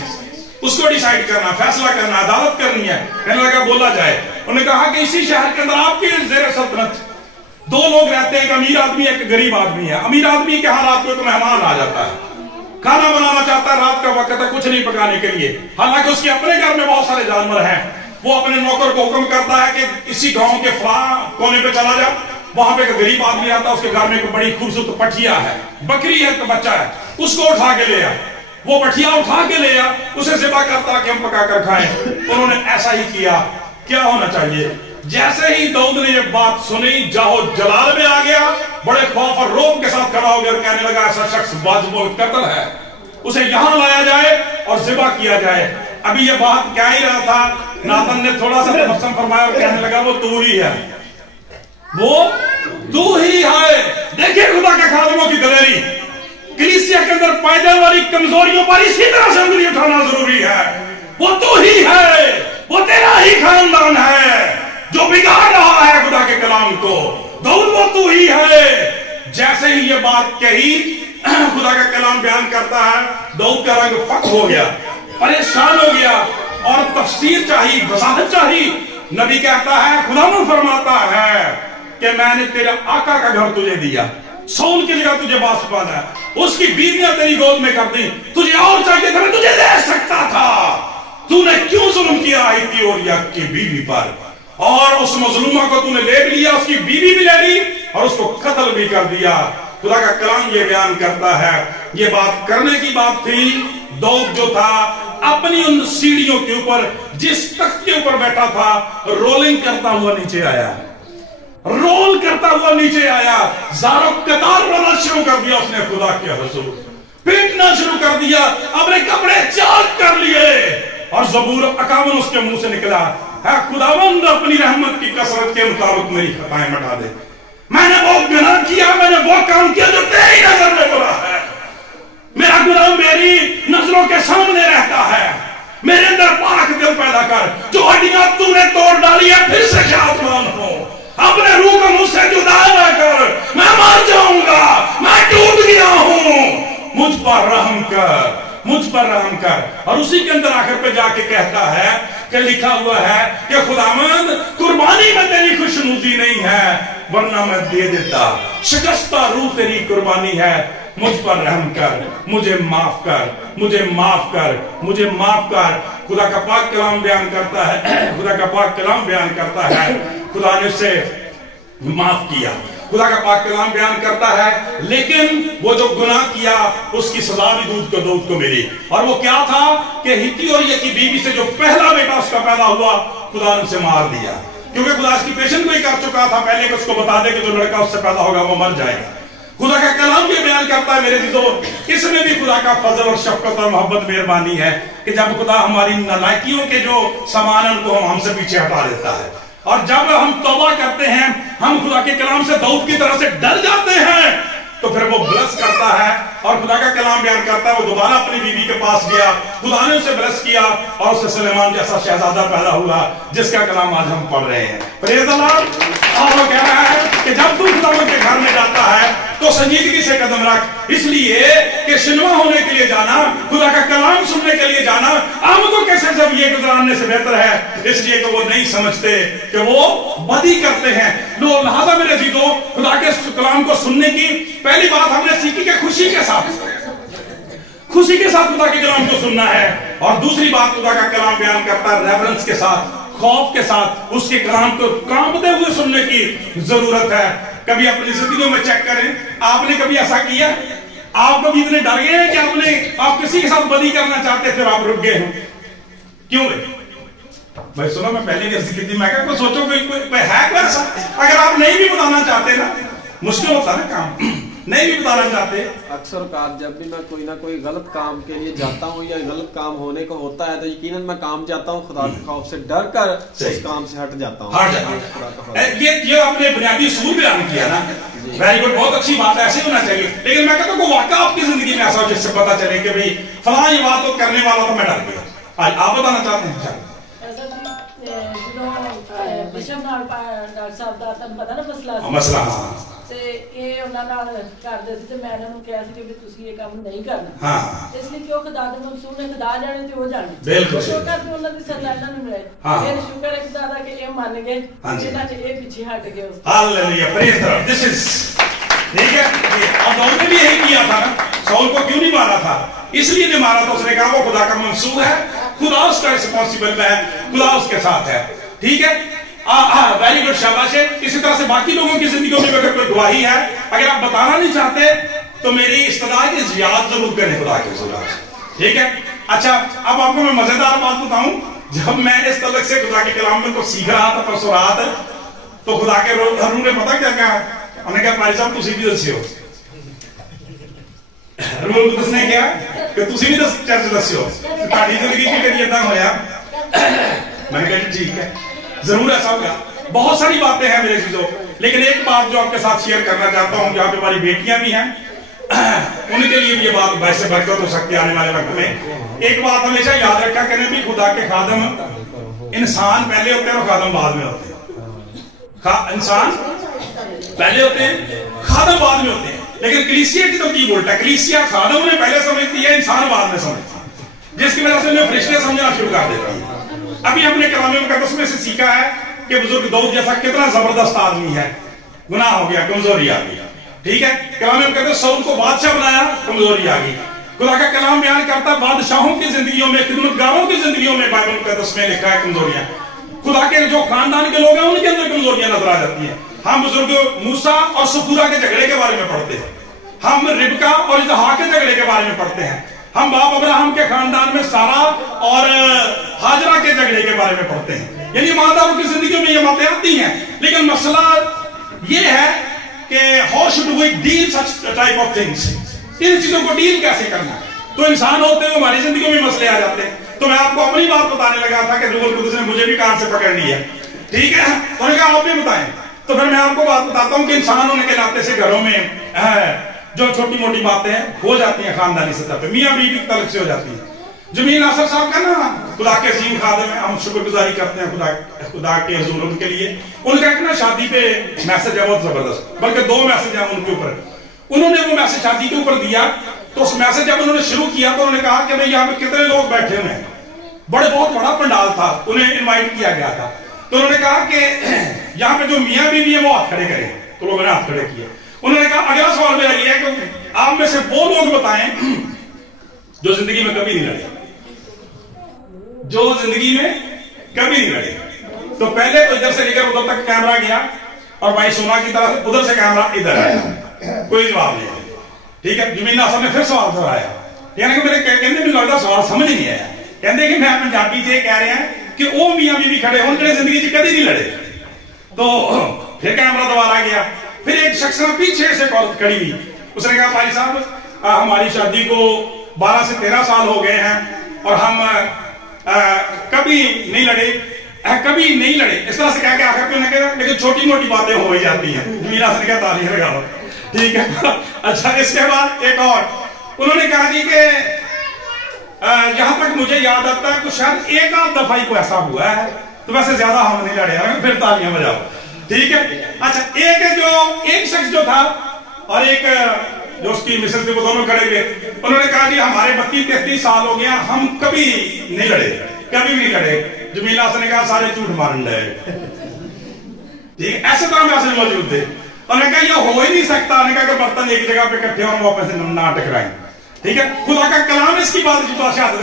उसको डिसाइड करना, फैसला करना, अदालत करनी है। कहने लगा बोला जाए। उन्होंने कहा कि इसी शहर के अंदर आपके ज़ेर सल्तनत दो लोग रहते हैं, एक अमीर आदमी एक गरीब आदमी है। अमीर आदमी के यहाँ रात को एक मेहमान आ जाता है, खाना बनाना चाहता है, रात का वक्त है, कुछ नहीं पकाने के लिए, हालांकि उसके अपने घर में बहुत सारे जानवर हैं। वो अपने नौकर को हुक्म करता है कि इसी गांव के फलां कोने पे चला जा, वहां पे एक गरीब आदमी आता है, उसके घर में एक बड़ी खूबसूरत पठिया है, बकरी है, एक बच्चा है, उसको उठा के ले आ। वो पठिया उठा के ले आ, उसे ज़िबा करता कि हम पका कर खाएं। उन्होंने ऐसा ही किया। क्या होना चाहिए? जैसे ही दाऊद ने ये बात सुनी, जाहो जलाल में आ गया, बड़े खौफ और रोब के साथ खड़ा हो गया, कहने लगा ऐसा शख्स वाजिबुल कत्ल है, उसे यहां लाया जाए और ज़िबा किया जाए। अभी ये बात क्या ही रहा था, नातन ने थोड़ा सा तबस्सुम फरमाया और कहने लगा वो तू ही है, वो तू ही है। देखिए खुदा के खादिमों की दलेरी, कलीसिया के अंदर पैदा वाली कमजोरियों पर इसी तरह से उंगली उठाना जरूरी है। वो तू ही है, वो तेरा ही खानदान है जो बिगाड़ रहा है खुदा के कलाम को। दाऊद वो तू ही है। जैसे ही ये बात कही, खुदा का कलाम बयान करता है, दाऊद का रंग फक हो गया, परेशान हो गया और तफसीर चाहिए, वजाहत चाहिए। नबी कहता है, खुदा फरमाता है कि मैंने तेरे आका का घर तुझे दिया, सौल की जगह तुझे बास पाना है, उसकी बीवियां तेरी गोद में कर दी, तुझे और चाहिए था मैं तुझे दे सकता था, तूने क्यों जुल्म किया इथियोपिया की बीवी पर? और उस मजलूमा को तूने ले भी लिया, उसकी बीवी भी ले ली और उसको कत्ल भी कर दिया। खुदा का कलाम ये बयान करता है, ये बात करने की बात थी। दाऊद जो था अपनी उन सीढ़ियों के ऊपर, जिस तख्त के ऊपर बैठा था, रोलिंग करता हुआ नीचे आया, रोल करता हुआ नीचे आया, ज़ारो कतार रोना शुरू कर दिया उसने खुदा के हुजूर, पीटना शुरू कर दिया, अपने कपड़े चाक कर लिए और ज़बूर 51 उसके मुंह से निकला है, खुदावंद अपनी रहमत की कसरत के मुताबिक मेरी खताएं मिटा दे। मैंने वो गुनाह किया, मैंने वो काम किया जो तेरी नजर में बुरा है, मेरा गुनाह मेरी नजरों के सामने रहता है, मेरे अंदर पाक दिल पैदा कर, जो हड्डियां तूने तोड़ डाली है फिर से ख्यातमान हो, अपने रूह को मुझसे जुदा न कर, मैं मर जाऊंगा, मैं टूट गया हूं, मुझ पर रहम कर, मुझ पर रहम कर। और उसी के अंदर आखिर पे जाके कहता है कि लिखा हुआ है कि खुदावंद कुर्बानी में तेरी खुशनुदी नहीं है, वरना मैं दे देता, शिकस्ता रूह तेरी कुर्बानी है, मुझ पर रहम कर, मुझे माफ कर, मुझे माफ कर, मुझे माफ कर। खुदा का पाक कलाम बयान करता है, खुदा का पाक कलाम बयान करता है, खुदा ने उसे माफ किया। खुदा का पाक कलाम बयान करता है, लेकिन वो जो गुनाह किया उसकी सजा भी दाऊद को मिली। और वो क्या था कि हित्तियोरिया की बीवी से जो पहला बेटा उसका पैदा हुआ, खुदा ने उसे मार दिया, क्योंकि खुदा उसकी पेशन को ही कर चुका था पहले कि उसको बता दे कि जो लड़का उससे पैदा होगा वो मर जाएगा। खुदा का कलाम ये बयान करता है मेरे अज़ीज़ों, इसमें भी खुदा का फजल और शफकत और मोहब्बत मेहरबानी है कि जब खुदा हमारी नालायकियों के जो सामान है उनको हमसे पीछे हटा देता है, और जब हम तौबा करते हैं, हम खुदा के कलाम से दाऊद की तरह से डर जाते हैं, तो फिर वो ब्लेस करता है। और खुदा का कलाम बयान करता है, वो दोबारा अपनी बीवी के पास गया, खुदा ने उसे ब्लेस किया और उसे सुलेमान जैसा शहजादा पैदा हुआ, जिसका कलाम आज हम पढ़ रहे हैं। Praise the Lord. और वो कह रहा है कि जब तू खुदावंद के घर में जाता है तो संजीदगी से कदम रख, इसलिए कि शिनवा होने के लिए जाना, खुदा का कलाम सुनने के लिए जाना हमको कैसे जब ये गुजराने से बेहतर है, इसलिए कि वो नहीं समझते कि वो बदी करते हैं। लो लिहाजा मेरे अज़ीज़ों, खुदा के कलाम को सुनने की पहली बात हमने सीखी कि खुशी के साथ खुदा के कलाम को सुनना है, और दूसरी बात खुदा का कलाम बयान करता है रेफरेंस के साथ, खौफ के साथ उसके कलाम को कांपते हुए सुनने की जरूरत है। कभी अपनी जिंदगी में चेक करें, आपने कभी ऐसा किया आप कभी इतने डर गए हैं कि आप किसी के साथ बदी करना चाहते थे और आप रुक गए हो? क्यों भाई? सुनो, मैं पहले भी अर्ज की थी, मैं क्या कोई सोचो कोई है कोई ऐसा? अगर आप नहीं भी बताना चाहते ना, मुश्किल होता ना काम, नहीं भी बताना चाहते। अक्सर औकात जब भी मैं कोई ना कोई गलत काम के लिए जाता हूँ या गलत काम होने को होता है तो यकीनन मैं काम जाता हूँ, खुदा के खौफ से डर कर उस काम से हट जाता हूँ। ये आपने बुनियादी उसूल बयान किया ना, वेरी गुड, बहुत अच्छी बात है, ऐसे होना चाहिए। लेकिन मैं कहता हूँ वाकई आपकी जिंदगी में ऐसा हो जिससे पता चले कि भाई फलां ये बात तो करने वाला तो मैं डर गया। आज आप बताना चाहते हैं? मसला ਤੇ ਇਹ ਉਹਨਾਂ ਨਾਲ ਕਰਦੇ ਸੀ ਤੇ ਮੈਂ ਇਹਨਾਂ ਨੂੰ ਕਿਹਾ ਸੀ ਕਿ ਵੀ ਤੁਸੀਂ ਇਹ ਕੰਮ ਨਹੀਂ ਕਰਨਾ। ਹਾਂ, ਇਸ ਲਈ ਕਿ ਉਹ ਖੁਦਾ ਦੇ ਮਨਸੂਬ ਨੇ ਖੁਦਾ ਜਾਣੇ ਤੇ ਉਹ ਜਾਣੇ। ਬਿਲਕੁਲ ਸ਼ੁਕਰ ਤੇ ਉਹਨਾਂ ਦੀ ਸਜ਼ਾ ਇਹਨਾਂ ਨੂੰ ਮਿਲੇ। ਫਿਰ ਸ਼ੁਕਰ ਹੈ ਖੁਦਾ ਦਾ ਕਿ ਇਹ ਮੰਨ ਗਏ, ਇਹਨਾਂ ਚ ਇਹ ਪਿੱਛੇ ਹਟ ਗਏ। Hallelujah, praise the Lord. This is ठीक है। अब दाऊद ने भी यही किया था ना, शाऊल को क्यों नहीं मारा था? इसलिए नहीं मारा था, उसने कहा वो खुदा का मंसूब है, खुदा उसका रिस्पॉन्सिबल है, खुदा उसके साथ है। ठीक है, वेरी गुड, शाबाश है। इसी तरह से बाकी लोगों की जिंदगियों में अगर कोई गवाही है, अगर आप बताना नहीं चाहते तो मेरी इस्तदाद की याद जरूर करें खुदा के हुजूर। ठीक है, अच्छा, अब आपको मैं मजेदार बात बताऊं। जब मैं इस तलक से खुदा के कलाम में तो सीख रहा था परसों रात, तो खुदा के रूह ने पता क्या कहा? उन्होंने कहा भाई साहब तुसी भी दसियो। रूह कुदस ने कहा कि तुसी भी चर्च दसियो ताड़ी जिंदगी की कभी इदा होया। मैंने कहा ठीक है, जरूर ऐसा होगा। बहुत सारी बातें हैं मेरे चीजों, लेकिन एक बात जो आपके साथ शेयर करना चाहता हूं, जहां पे हमारी बेटियां भी हैं, उनके लिए भी ये बात वैसे बरकत हो सकती है आने वाले वक्त में। एक बात हमेशा याद रखा करें भी, खुदा के खादम इंसान पहले होते हैं और खादम बाद में होते हैं। इंसान पहले होते हैं, खादम बाद में होते हैं। लेकिन कलीसिया की तरकीब उल्टा, कलीसिया खादम ने पहले समझती है, इंसान बाद में समझती है, जिसकी वजह से उन्हें फरिश्ते समझना शुरू कर देती है। अभी हमने कलाम मुकद्दस में से सीखा है कि बुजुर्ग दाऊद जैसा कितना जबरदस्त आदमी है, गुनाह हो गया, कमजोरी आ गई। ठीक है, कलाम मुकद्दस शाऊल को बादशाह बनाया, कमजोरी आ गई। खुदा का कलाम बयान करता बादशाहों की जिंदगियों में, खिदमतगारों की जिंदगियों में बाइबल मुकद्दस में लिखा है कमजोरियां। खुदा के जो खानदान के लोग हैं उनके अंदर कमजोरियां नजर आ जाती हैं। हम बुजुर्ग मूसा और सफूरा के झगड़े के बारे में पढ़ते हैं, हम रिबका और इजहाक के झगड़े के बारे में पढ़ते हैं, हम बाप अब्राहम के खानदान में सारा और हाजरा के झगड़े के बारे में पढ़ते हैं। यानी माताओं की जिंदगी में ये बातें आती हैं, लेकिन मसला ये है कि how should we deal such type of things, इन चीजों को डील कैसे करना। तो इंसान होते हैं, हमारी जिंदगी में मसले आ जाते हैं। तो मैं आपको अपनी बात बताने लगा था कि रूहुल कुद्दुस ने मुझे भी कार से पकड़ ली है। ठीक है, तो उन्होंने कहा आप भी बताएं। तो फिर मैं आपको बात बताता हूं कि इंसान होने के नाते से घरों में जो छोटी मोटी बातें हो जाती हैं खानदानी सतह पे, मियां बीवी की तरफ से हो जाती है। जमीन नासर साहब का ना खुदा के अजीम खादिम है, हम शुक्रगुजारी करते हैं खुदा के हुजूर उनके लिए। उनका एक ना शादी पे मैसेज है बहुत जबरदस्त, बल्कि 2 मैसेज है उनके ऊपर। उन्होंने वो मैसेज शादी के ऊपर दिया, तो उस मैसेज जब उन्होंने शुरू किया तो उन्होंने कहा कि भाई यहाँ पे कितने लोग बैठे हुए हैं, बहुत बड़ा पंडाल था, उन्हें इन्वाइट किया गया था। तो उन्होंने कहा कि यहाँ पे जो मियाँ बीवी है वो हाथ खड़े करें, तो लोगों ने हाथ खड़े किए। उन्होंने कहा अगला सवाल मेरा ये है कि आप में से वो लोग बताएं जो जिंदगी में कभी नहीं लड़े, जो जिंदगी में कभी नहीं लड़े। तो पहले तो इधर से लेकर उधर तक कैमरा गया और भाई सोना की तरह से उधर से कैमरा इधर आया, कोई जवाब नहीं। ठीक है, जमीन नासर ने फिर सवाल दोहराया, यानी कि मेरे कहने में लगता सवाल समझ नहीं आया। कहते कि मैं पंजाबी से कह रहे हैं कि वो मियां बीवी खड़े हो जो जिंदगी से कभी नहीं लड़े। तो फिर कैमरा दोबारा गया, फिर एक शख्स ने पीछे से औरत खड़ी हुई, उसने कहा भाई साहब हमारी शादी को 12 से 13 साल हो गए हैं और हम कभी नहीं लड़े, कभी नहीं लड़े। इस तरह से कह के आखिर पे कहा लेकिन छोटी मोटी बातें हो ही जाती हैं। मीरा से क्या तारीफ लगाओ, ठीक है। अच्छा, इसके बाद एक और उन्होंने कहा जी कि जहां तक मुझे याद आता है तो शायद एक आध दफा ही को ऐसा हुआ है, तो वैसे ज्यादा हम नहीं लड़े, फिर तालियां बजाओ, ठीक है। अच्छा, एक शख्स जो था और एक जो उसकी मिसेस थी वो दोनों खड़े हुए, उन्होंने कहा जी हमारे 32-33 साल हो गया, हम कभी नहीं लड़े, कभी भी नहीं लड़े। जमीला से ने कहा सारे झूठ मारन रहे, ठीक है। ऐसे तो ऐसे मौजूद थे, उन्होंने कहा ये हो ही नहीं सकता, उन्होंने कहा कि बर्तन एक जगह पे इकट्ठे हों वापस ना टकराएं, ठीक है। खुदा का कलाम इसकी बात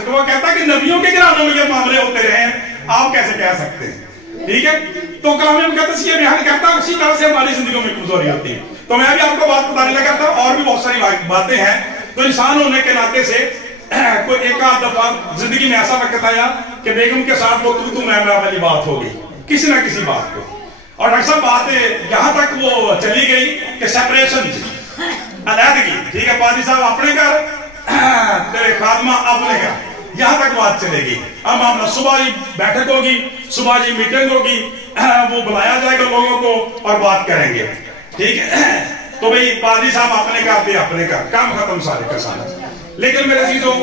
वो कहता है कि नबियों के घरानों में ये मामले होते रहे हैं, आप कैसे कह सकते हैं, ठीक है। तो कलाम में कहता है ये बयान करता है उसी तरह से हमारी जिंदगी में कमजोरी होती है। तो मैं भी आपको बात बताने लगा था, और भी बहुत सारी बातें हैं तो इंसान होने के नाते से कोई एक आध दफा जिंदगी में ऐसा वक्त आया कि बेगम के साथ वो तू मैं वाली बात हो गई किसी ना किसी बात पे, और डॉक्टर साहब बात यहां तक वो चली गई कि सेपरेशन, अलहदगी, ठीक है, पादी साहब अपने घर, तेरे खादमा अपने घर, यहां तक बात चलेगी। अब मामला सुबह ही बैठक होगी, सुबह जी मीटिंग होगी, वो बुलाया जाएगा लोगों को और बात करेंगे, ठीक है। तो भाई पादी साहब अपने घर थे, अपने घर, काम खत्म सारे का सारा। लेकिन मेरे चीजों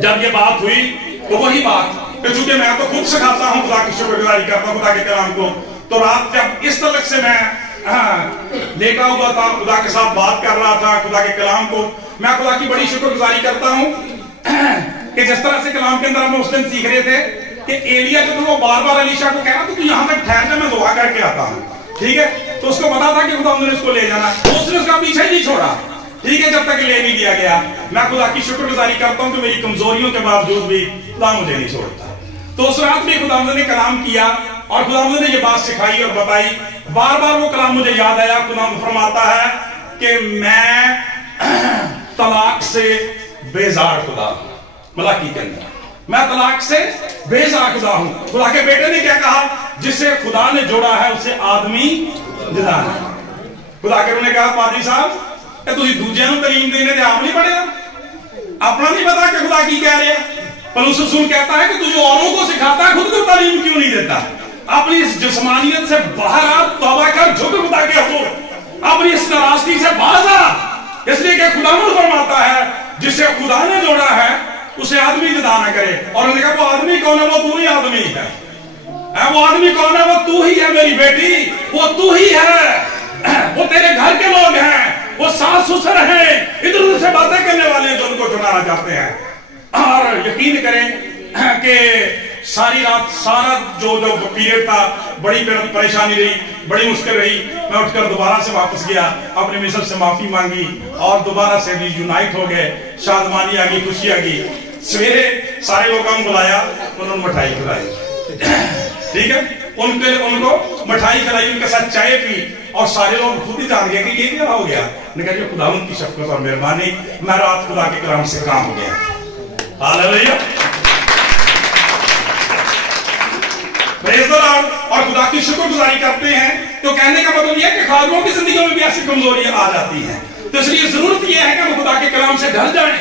जब ये बात हुई तो वही बात, चूंकि मैं तो खुद सिखाता हूँ, खुदा की शुक्रगुजारी करता हूँ खुदा के कलाम को, तो रात जब इस तरह से मैं लेटा हुआ था, खुदा के साथ बात कर रहा था, खुदा के कलाम को मैं खुदा की बड़ी शुक्रगुजारी करता हूँ कि जिस तरह से कलाम के अंदर हम उस दिन सीख रहे थे कि एलिया जो वो बार बार अलीशा को कह रहा था, तू यहाँ तक ठहर जा, मैं दुआ करके आता हूँ, ठीक है। तो उसको पता था कि खुदा ने इसको ले जाना, उसने उसका पीछे नहीं छोड़ा, ठीक है, जब तक ले नहीं दिया गया। मैं खुदा की शुक्रगुजारी करता हूँ कि मेरी कमजोरियों के बावजूद भी खुदा मुझे नहीं छोड़ता। तो उस रात भी खुदा ने कलाम किया और खुदा ने ये बात सिखाई और बताई, बार बार वो कलाम मुझे याद आया। खुदा फरमाता है कि मैं तलाक से बेजार खुदा, मलाकी के अंदर मैं तलाक से बेजार खुदा हूं। खुदा के बेटे ने क्या कहा, जिसे खुदा ने जोड़ा है उसे आदमी जुदा नहीं। खुदा के ने कहा पादरी साहब दूजे तलीम देने आप नहीं पढ़े, अपना नहीं पता कि खुदा की कह रहे हैं। पौलुस रसूल कहता है कि तू जो औरों को सिखाता है खुद को तालीम क्यों नहीं देता। अपनी इस जिस्मानियत से बाहर आ, तौबा कर, झुक खुदा के हुजूर, अपनी इस नाराजगी से बाहर आ, इसलिए कि खुदा फरमाता है जिसे खुदा ने जोड़ा है उसे आदमी जुदा ना करे। और उन्होंने कहा वो आदमी कौन है, वो तू ही आदमी है। वो आदमी कौन है, वो तू ही है मेरी बेटी, वो तू ही है, वो तेरे घर के लोग हैं, वो सास ससुर हैं, इधर उधर से बातें करने वाले हैं जो उनको चुनाना चाहते हैं। और यकीन करें कि सारी रात सारा जो पीरियड था बड़ी परेशानी रही, बड़ी मुश्किल रही। मैं उठकर दोबारा से वापस गया, अपने मिसेस से माफी मांगी और दोबारा से भी यूनाइट हो गए, शादमानी आ गई, खुशी आ गई। सवेरे सारे लोगों को बुलाया, उन्होंने मिठाई खिलाई, ठीक है, उनको मिठाई खिलाई, उनके साथ चाय पी और सारे लोग खुद ही जान गए कि ये क्या हो गया। मैंने कहा खुदा की शफ़क़त और मेहरबानी, मैं रात खुदा के कलाम से काम हो गया। Hallelujah, praise the Lord. और खुदा की शुक्रगुजारी करते हैं तो कहने का मतलब यह है कि खादमों की जिंदगी में भी ऐसी कमजोरियां आ जाती हैं, तो इसलिए जरूरत यह है कि हम खुदा के कलाम से ढल जाएं।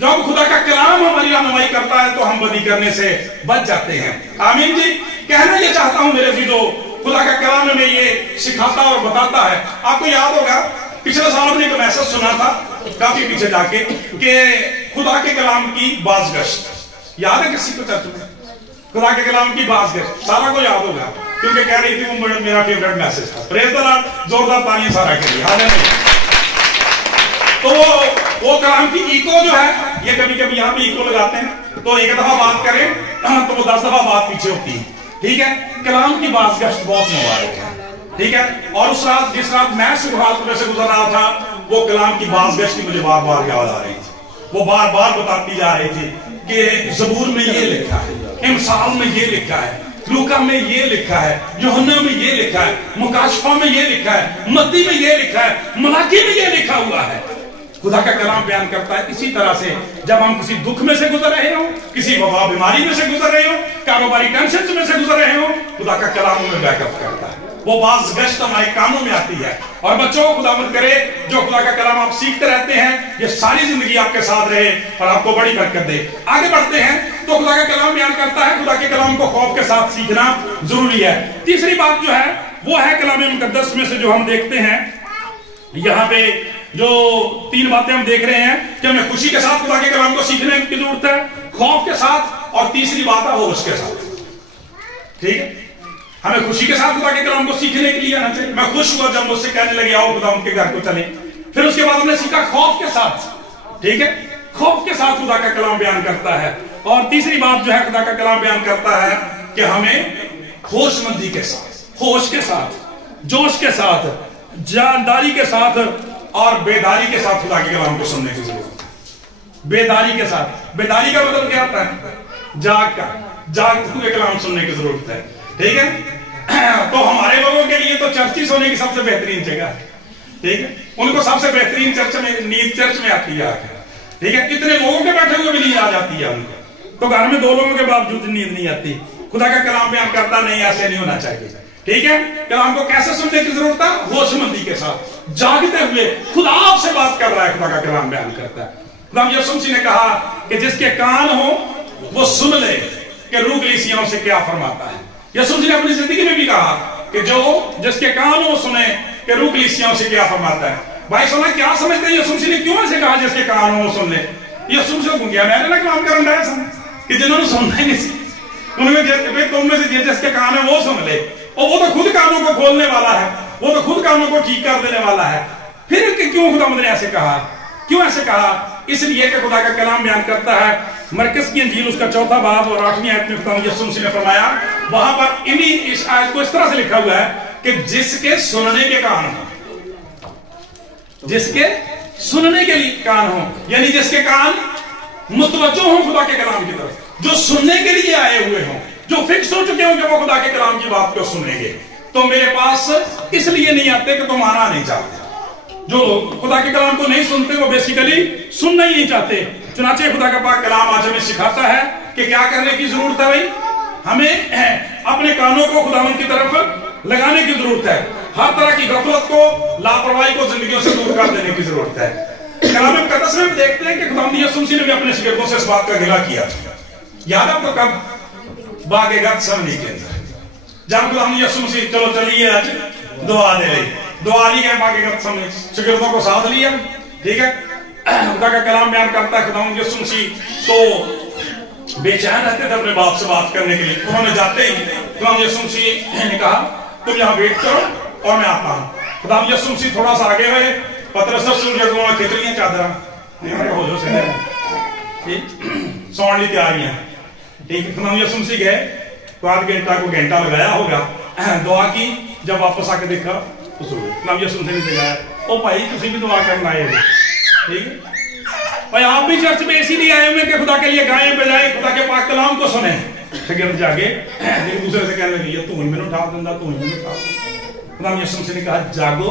जब खुदा का कलाम हमारी रहनुमाई करता है तो हम बदी करने से बच जाते हैं। आमीन जी। कहना यह चाहता हूं मेरे जीजो, खुदा का कलाम हमें ये सिखाता और बताता है। आपको याद होगा पिछले साल हमने एक मैसेज सुना था काफी पीछे जाके कि खुदा के कलाम की बाज़गश्त, याद है किसी को चर्च में? खुदा के कलाम की बाज़गश्त सारा को याद होगा क्योंकि कह रही थी वो मेरा फेवरेट मैसेज था। प्रेज़ द लॉर्ड, जोरदार तालियां सारा के लिए। हालेलुया। तो वो कलाम की इको जो है, ये कभी कभी यहाँ पे इको लगाते हैं, तो एक दफा बात करें तो वो 10 दफा बात पीछे होती है, ठीक है। कलाम की बाज़गश्त बहुत मुबारक है, ठीक है। और उस रात जिस रात मैं सुबह से गुजर रहा था, वो कलाम की बाज़गश्त की मुझे बार बार याद आ रही थी। वो बार बार बताती जा रही थी कि ज़बूर में ये लिखा है, इमसाल में ये लिखा है, लूका में ये लिखा है, यूहन्ना में ये लिखा है, मुकाशफा में ये लिखा है, मत्ती में ये लिखा है, मलाकी में ये लिखा हुआ है। खुदा का कलाम बयान करता है इसी तरह से जब हम किसी दुख में से गुजर रहे हो, किसी वबा बीमारी में से गुजर रहे हो, कारोबारी टेंशन में से गुजर रहे हो, खुदा का कलाम हमें बैकअप करता है। वो बाज़गश्त हमारे कानों में आती है। और बच्चों, खुदावंद करे जो खुदा का कलाम आप सीखते रहते हैं, ये सारी जिंदगी आपके साथ रहे और आपको बड़ी बरकत दे। आगे बढ़ते हैं तो खुदा का कलाम बयान करता है खुदा के कलाम को खौफ के साथ सीखना जरूरी है। तीसरी बात जो है वो है कलाम मुकद्दस में से जो हम देखते हैं, यहाँ पे जो 3 बातें हम देख रहे हैं कि हमें खुशी के साथ खुदा के कलाम को सीखने की जरूरत है, खौफ के साथ, और तीसरी बात है होश के साथ, ठीक है। हमें खुशी के साथ खुदा के कलाम को सीखने के लिए आना चाहिए। मैं खुश हुआ जब मुझसे कहने लगे आओ खुदा उनके घर को चले। फिर उसके बाद हमने सीखा खौफ के साथ, ठीक है, खौफ के साथ खुदा का कलाम बयान करता है। और तीसरी बात जो है खुदा का कलाम बयान करता है कि हमें होशमंदी के साथ, होश के साथ, जोश के साथ, जानदारी के साथ और बेदारी के साथ खुदा के कलाम को सुनने की जरूरत है। बेदारी के साथ, बेदारी का मतलब क्या होता है? जाग के कलाम सुनने की जरूरत है, ठीक है। तो हमारे लोगों के लिए तो चर्च ही सोने की सबसे बेहतरीन जगह है, ठीक है। उनको सबसे बेहतरीन चर्च में नींद चर्च में आती है, ठीक है, कितने लोगों के बैठे हुए भी नींद आ जाती है उनको, तो घर में 2 लोगों के बावजूद नींद नहीं आती। खुदा का कलाम बयान करता नहीं, ऐसे नहीं होना चाहिए। ठीक है, कलाम को कैसे सुनने की जरूरत है? होशमंदी के साथ, जागते हुए। खुदा आपसे बात कर रहा है, खुदा का कलाम बयान करता है। खुदा यीशु मसीह ने कहा कि जिसके कान हो वो सुन ले कि रूह कलीसियाओं से क्या फरमाता है। यीशु मसीह ने अपनी जिंदगी में भी कहा कि जो जिसके कान हो सुने कि रूह कलीसियाओं से क्या फरमाता है। भाई सुना, क्या समझते हैं यीशु मसीह ने क्यों ऐसे कहा जिसके कान हो सुन ले? यीशु मसीह को गया मैंने ना काम करना है कि जिन्होंने सुनना ही नहीं, उनमें तुम में से जिसके कान है वो सुन ले। और वो तो खुद कानों को खोलने वाला है, वो तो खुद कानों को ठीक कर देने वाला है। फिर क्यों खुदावंद ने ऐसे कहा? क्यों ऐसे कहा? इसलिए कि खुदा का कलाम बयान करता है, मरकस की इंजील उसका 4वां बाब और 8वीं आयत में खुदावंद यीशु मसीह ने फरमाया, वहां पर इस आयत को इस तरह से लिखा हुआ है कि जिसके सुनने के कान हो, जिसके सुनने के लिए कान हो, यानी जिसके कान मुतवज्जो हो खुदा के कलाम की तरफ, जो सुनने के लिए आए हुए हों, जो फिक्स हो चुके होंगे वो खुदा के कलाम की बात को सुनेंगे। तो मेरे पास इसलिए नहीं आते कि तुम आना नहीं चाहते। जो लोग खुदा के कलाम को नहीं सुनते वो बेसिकली सुनना ही नहीं चाहते। चुनाचे खुदा का पाक कलाम आज हमें सिखाता है कि क्या करने की जरूरत है। भाई हमें अपने कानों को खुदावंद की तरफ लगाने की जरूरत है। हर तरह की गफलत को, लापरवाही को जिंदगियों से दूर कर देने की जरूरत है। कलाम मुकद्दस में देखते हैं कि खुदावंद यीशु मसीह ने भी अपने शिगिर्दों से इस बात का गिला किया। याद आपको कब? बागे गतसमनी के अंदर जब खुदावंद यीशु मसीह चलो चलिए आज दुआ दे रही, दुआ ली गए बागे गतसमनी, शिगिर्दों को साथ लिया। ठीक है, खुदा का कलाम बयान करता है खुदावंद यीशु मसीह तो बेचैन रहते थे अपने बाप से बात करने के लिए। उन्होंने जाते ही खुदावंद यीशु मसीह ने कहा तुम यहाँ वेट करो और मैं आता हूँ। खुदावंद यीशु मसीह थोड़ा सा आगे हुए, पतरस खिंच रही चादर हो जो सौन ली तैयारियां। ठीक है, खुदावंद यीशु मसीह गए तो आध घंटा लगाया होगा, दुआ की, जब वापस आके देखा तो खुदावंद यीशु मसीह ने लगाया ओ भाई तुम भी दुआ करना आए। ठीक है भाई, आप भी चर्च में इसीलिए आए हुए कि खुदा के लिए गाएं बजाएं, खुदा के पाक कलाम को सुने। फिर जाके एक दूसरे से कहने लगी तू ही मैंने उठा देंदा, तू ही मैंने उठा देंदा। खुदावंद यीशु मसीह ने कहा जागो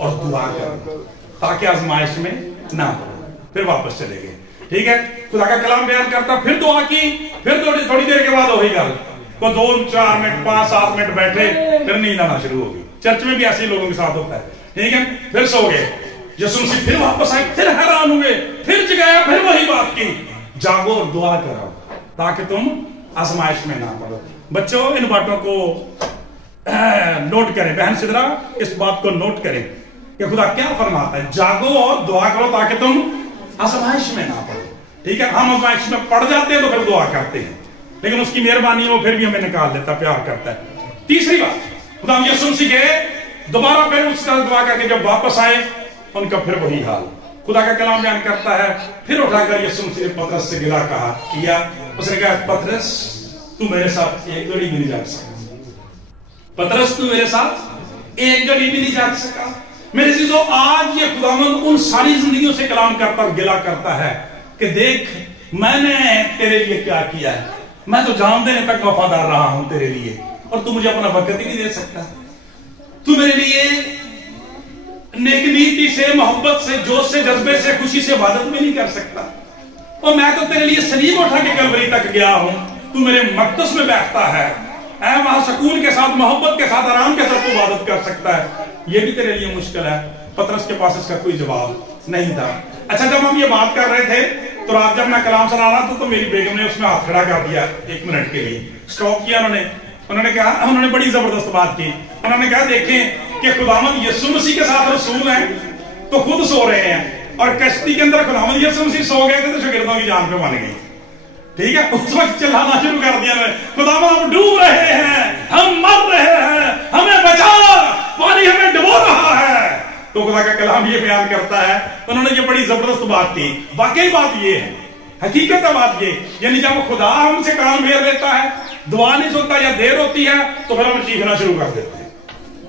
और दुआ करो ताकि आजमाइश में ना पड़ो। फिर वापस चले गए। ठीक है, खुदा का कलाम बयान करता, फिर दुआ की, फिर थोड़ी देर के बाद वही गल तो 2-4 मिनट 5-7 मिनट बैठे, फिर नींद आना शुरू हो गई। चर्च में भी ऐसे लोगों के साथ होता है। ठीक है, फिर सो गए। यीशु मसीह फिर वापस आए, फिर हैरान हुए, फिर जगाया, फिर वही बात की, जागो और दुआ करो ताकि तुम आजमाइश में ना पड़ो। बच्चों इन बातों को नोट करें, बहन सिदरा इस बात को नोट करें कि खुदा क्या फरमाता है, जागो और दुआ करो ताकि तुम आजमाइश में ना पड़ो। ठीक है, हम आजमाइश में पड़ जाते हैं तो फिर दुआ करते हैं, लेकिन उसकी मेहरबानी वो फिर भी हमें निकाल देता, प्यार करता है। तीसरी बात, खुदा यीशु मसीह गए, दोबारा फिर उसका दुआ करके जब वापस आए उनका फिर वही हाल। खुदा का कलाम बयान करता है, फिर उठाकर यीशु मसीह ने पतरस से गिला किया। उसने कहा पतरस तू मेरे साथ एक घड़ी भी नहीं जाग सका, पतरस तू मेरे साथ एक घड़ी भी नहीं जाग सका। मेरे चीजों, आज ये खुदावंद उन सारी जिंदगियों से कलाम करता और गिला करता है कि देख मैंने तेरे लिए क्या किया है, मैं तो जान देने तक वफादार रहा हूं तेरे लिए और तू मुझे अपना वक्त ही नहीं दे सकता। तू मेरे लिए नेक नीति से, मोहब्बत से, जोश से, जज्बे से, खुशी से इबादत भी नहीं कर सकता। और मैं तो तेरे लिए सलीब उठा के कलवरी तक गया हूं, तू मेरे मकदस में बैठता है, वहां सुकून के साथ, मोहब्बत के साथ, आराम के साथ तू इबादत कर सकता है, ये भी तेरे लिए मुश्किल है। पतरस के पास इसका कोई जवाब नहीं था। अच्छा, जब हम ये बात कर रहे थे तो रात जब मैं कलाम सुना रहा था तो मेरी बेगम ने उसमें हाथ खड़ा कर दिया 1 मिनट के लिए, स्टॉप किया उन्होंने कहा, उन्होंने बड़ी जबरदस्त बात की। उन्होंने कहा देखें कि खुदावंद यीशु मसीह के साथ रसूल हैं तो खुद सो रहे हैं, और कश्ती के अंदर खुदावंद यीशु मसीह सो गए थे तो शागिर्दों की जान पे बन गई। ठीक है, उस वक्त चिल्लाना शुरू कर दिया, खुदावंद हम डूब रहे हैं, हम मर रहे हैं, हमें बचा, पानी हमें डुबो रहा है। तो खुदा का कलाम ये बयान करता है, उन्होंने ये बड़ी जबरदस्त बात की। वाकई बात ये है, हकीकत है बात ये, यानी जब खुदा हमसे काम फेर लेता है, दुआ नहीं सुनता या देर होती है तो फिर हम चीखना शुरू कर देते हैं।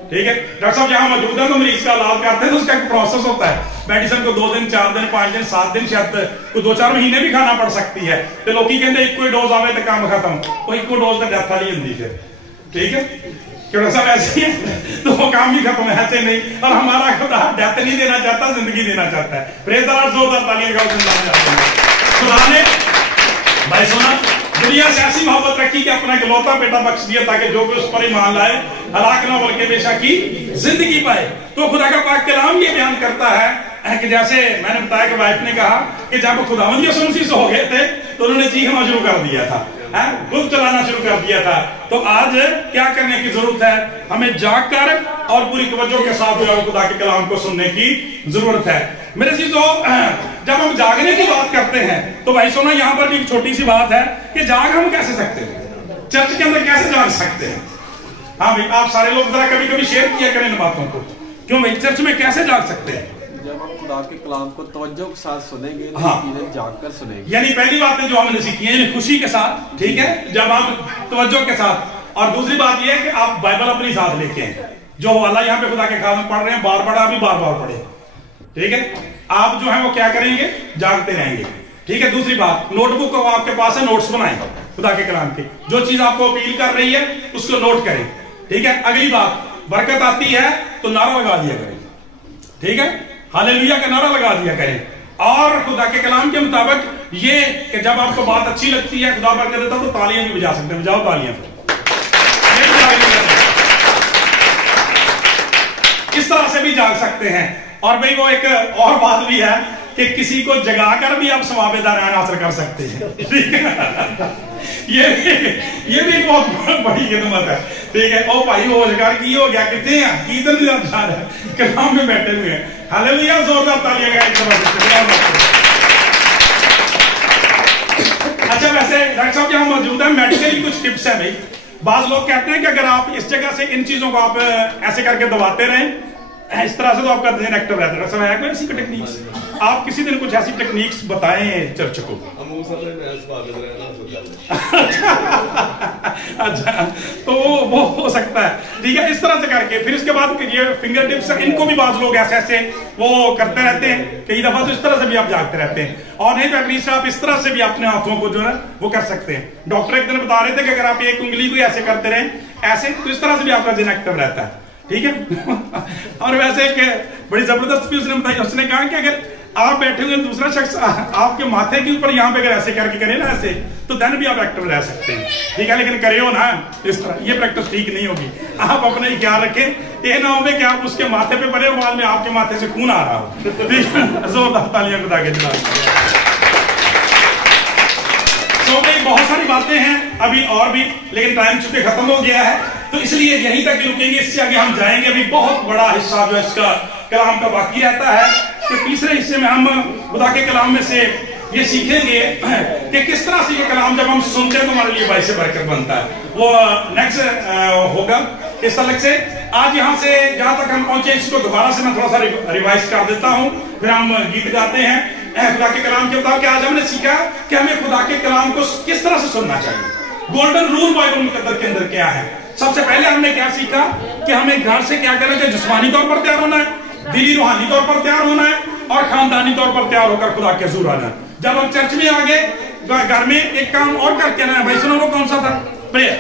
ठीक है, डॉक्टर साहब जहां मौजूद है तो मरीज का इलाज करते हैं तो उसका एक प्रोसेस होता है, मेडिसिन को 2 दिन 4 दिन 5 दिन 7 दिन शायद कोई 2-4 महीने भी खाना पड़ सकती है। तो लोग कहते एक कोई डोज आवे तो काम खत्म, वो एक डोज तो डेथ वाली होती फिर। ठीक है, क्योंकि सब ऐसे ही है तो वो काम भी खत्म है, ऐसे नहीं। और हमारा खुदा डेथ नहीं देना चाहता, जिंदगी देना चाहता है। प्रेज़ द लॉर्ड, जोरदार तालियां बजाओ। खुदा ने भाई सुना दुनिया से ऐसी मोहब्बत रखी कि अपना इकलौता बेटा बख्श दिया ताकि जो भी उस पर ईमान लाए हलाक ना बल्कि हमेशा की जिंदगी पाए। तो खुदा का पाक कलाम ये बयान करता है कि जैसे मैंने बताया कि वाइफ ने कहा कि जब खुदावंद यीशु मसीह से हो गए थे तो उन्होंने चीखना शुरू कर दिया था, खुद चलाना शुरू कर दिया था। तो आज क्या करने की जरूरत है? हमें जाग कर और पूरी तवज्जो के साथ खुदा के कलाम को सुनने की जरूरत है। मेरे चीजों, जब हम जागने की बात करते हैं तो भाई सुना, यहां पर भी एक छोटी सी बात है कि जाग हम कैसे सकते हैं, चर्च के अंदर कैसे जाग सकते हैं। हाँ भाई, आप सारे लोग जरा कभी कभी शेयर किया करें इन बातों को। क्यों भाई, चर्च में कैसे जाग सकते हैं? जब हम खुदा के कलाम को तवज्जो के साथ सुनेंगे, हाँ, जाग कर सुनेंगे। यानी पहली बात है जो हमने सीखी है खुशी के साथ, ठीक है, जब आप तवज्जो के साथ। और दूसरी बात यह है कि आप बाइबल अपनी साथ लेके हैं, जो अल्लाह यहाँ पे खुदा के कलाम पढ़ रहे हैं, बार पढ़ा अभी बार बार पढ़े, ठीक है। आप जो है वो क्या करेंगे? जागते रहेंगे, ठीक है। दूसरी बात, नोटबुक को आपके पास है, नोट्स बनाएं खुदा के कलाम के, जो चीज आपको अपील कर रही है उसको नोट करें, ठीक है। अगली बात, बरकत आती है तो नारा लगा दिया करें, ठीक है, हालेलुया का नारा लगा दिया करें। और खुदा के कलाम के मुताबिक ये कि जब आपको बात अच्छी लगती है, खुदा बरकत देता तो तालियां भी बजा सकते हैं, बजाओ तालियां। इस तरह से भी जाग सकते हैं। और भाई वो एक और बात भी है कि किसी को जगाकर भी आप सवाबेदार हासिल कर सकते हैं, ठीक है। ये भी एक बहुत बड़ी खिदमत है, ठीक है। ओ भाई वो जगार की हो गया, कितने हैं कीर्तन है, कलाम में बैठे हुए हैं, हालेलुया, जोरदार तालियां एक तरह। अच्छा, वैसे डॉक्टर साहब यहाँ मौजूद है, मेडिकली कुछ टिप्स है भाई। बाज लोग कहते हैं कि अगर आप इस जगह से इन चीजों को आप ऐसे करके दबाते रहें, इस तरह से तो आपका ध्यान एक्टिव रहता है। समय कोई ऐसी टेक्निक्स आप किसी दिन कुछ ऐसी टेक्निक्स बताएं चर्च को। अच्छा, तो वो हो सकता है, ठीक है, इस तरह से करके। फिर इसके बाद ये फिंगर टिप्स, इनको भी बाज लोग ऐसे ऐसे वो करते रहते हैं कई दफा, तो इस तरह से भी आप जागते रहते हैं। और नहीं तो एटलीस्ट आप इस तरह से भी अपने हाथों को जो है वो कर सकते हैं। डॉक्टर एक दिन बता रहे थे कि अगर आप एक उंगली को ऐसे करते रहें ऐसे, तो इस तरह से भी आपका दिन एक्टिव रहता है, ठीक है। और वैसे एक बड़ी जबरदस्त भी उसने बताई, उसने कहा कि अगर आप बैठे हुए दूसरा शख्स आपके माथे के ऊपर यहाँ पे अगर ऐसे करके करे ना ऐसे, तो देन भी आप एक्टिव रह सकते हैं, ठीक है। लेकिन करे हो ना इस तरह, ये प्रैक्टिस ठीक नहीं होगी। आप अपने ही ख्याल रखें, ये ना हो कि आप उसके माथे पे पड़े, बाद में आपके माथे से खून आ रहा हो, ठीक है। जोरदार तालियां खुदा के जलाल। तो भाई बहुत सारी बातें हैं अभी और भी, लेकिन टाइम चुके खत्म हो गया है, तो इसलिए यहीं तक रुकेंगे। इससे आगे हम जाएंगे, अभी बहुत बड़ा हिस्सा जो इसका कलाम का बाकी रहता है। कि तीसरे हिस्से में हम खुदा के कलाम में से ये सीखेंगे कि किस तरह से ये कलाम जब हम सुनते हैं तो हमारे लिए बाइस बरकत बनता है। वो नेक्स्ट होगा इस तरह से। आज यहाँ से जहां तक हम पहुंचे इसको दोबारा से मैं थोड़ा सा रिवाइज कर देता हूँ, फिर हम गीत गाते हैं खुदा के कलाम के मुताबिक। आज हमने सीखा कि हमें खुदा के कलाम को किस तरह से सुनना चाहिए। गोल्डन रूल बाइबल मुकद्दर के अंदर क्या है? सबसे पहले हमने क्या सीखा कि हमें घर से क्या करना चाहिए? जिस्मानी तौर पर तैयार होना है, दिली रूहानी तौर पर तैयार होना है, और खानदानी तौर पर तैयार होकर खुदा के हुजूर आना। जब हम चर्च में आ गए, घर में एक काम और करके आना है भाई, सुनो वो कौन सा था? प्रेयर।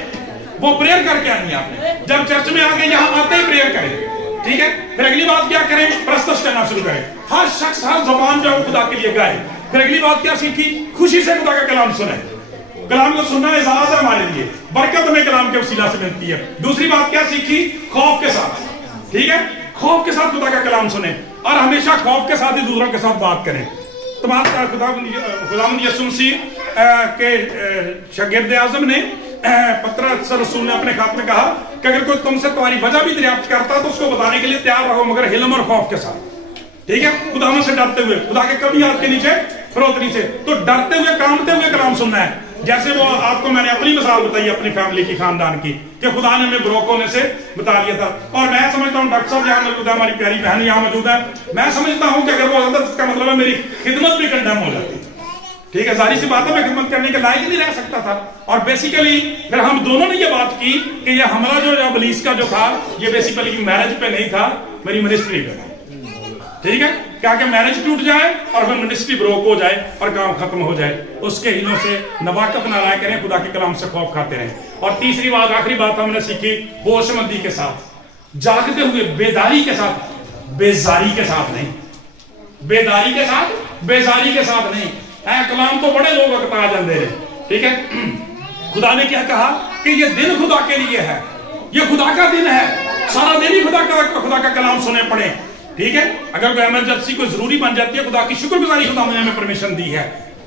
वो प्रेयर करके आनी है आपने। जब चर्च में आ गए, यहाँ आते ही प्रेयर करें, ठीक है। फिर अगली बात क्या करें? प्रस्तुत करना शुरू करें। हर शख्स हर जबान जो है खुदा के लिए गाए। फिर अगली बात क्या सीखी? खुशी से खुदा का कलाम सुने। कलाम को सुनना एजाज है हमारे लिए, बरकत हमें कलाम के वसीला से मिलती है। दूसरी बात क्या सीखी? खौफ के साथ, ठीक है, खौफ के साथ खुदा का कलाम सुने, और हमेशा खौफ के साथ ही दूसरों के साथ बात करें। तुम्हारा खुदावंद यीशु मसीह के शागिर्द आज़म ने पतरस रसूल ने अपने खात में कहा कि अगर कोई तुमसे तुम्हारी वजह भी दरियाफ्त करता तो उसको बताने के लिए तैयार रहो, मगर हिलम और खौफ के साथ, ठीक है। खुदा से डरते हुए, खुदा के कभी हाथ के नीचे फरोतरी से, तो डरते हुए कामते हुए कलाम सुनना है। जैसे वो आपको मैंने अपनी मिसाल बताई अपनी फैमिली की, खानदान की, कि खुदा ने हमें ब्रोक होने से बता दिया था। और मैं समझता हूँ डॉक्टर साहब यहाँ मौजूद है, हमारी प्यारी बहन यहाँ मौजूद है, मैं समझता हूँ कि अगर वो होता इसका मतलब है मेरी खिदमत भी कंडेम हो जाती, ठीक है। जाहिर सी बात है मैं खिदमत करने के लायक नहीं रह सकता था। और बेसिकली फिर हम दोनों ने ये बात की कि ये हमला जो इब्लीस का जो था, ये बेसिकली मैरिज पे नहीं था, मेरी मिनिस्ट्री पे था, ठीक है, क्या कि मैरिज टूट जाए और फिर मिनिस्ट्री ब्रोक हो जाए और काम खत्म हो जाए। उसके हिलों से नवाकफ ना लाया करें, खुदा के कलाम से खौफ खाते रहें। और तीसरी बात, आखिरी बात हमने सीखी, होशमंदी के साथ, जागते हुए, बेदारी के साथ, बेजारी के साथ नहीं, बेदारी के साथ, बेजारी के साथ नहीं। कलाम तो बड़े लोग अकता जाते हैं, ठीक है। खुदा ने क्या कहा कि ये दिन खुदा के लिए है, ये खुदा का दिन है, सारा दिन ही खुदा का कलाम सुने पड़े, ठीक है। अगर कोई इमरजेंसी कोई जरूरी बन जाती है, खुदा की शुक्रगुजारी खुदा ने हमें परमिशन दी है,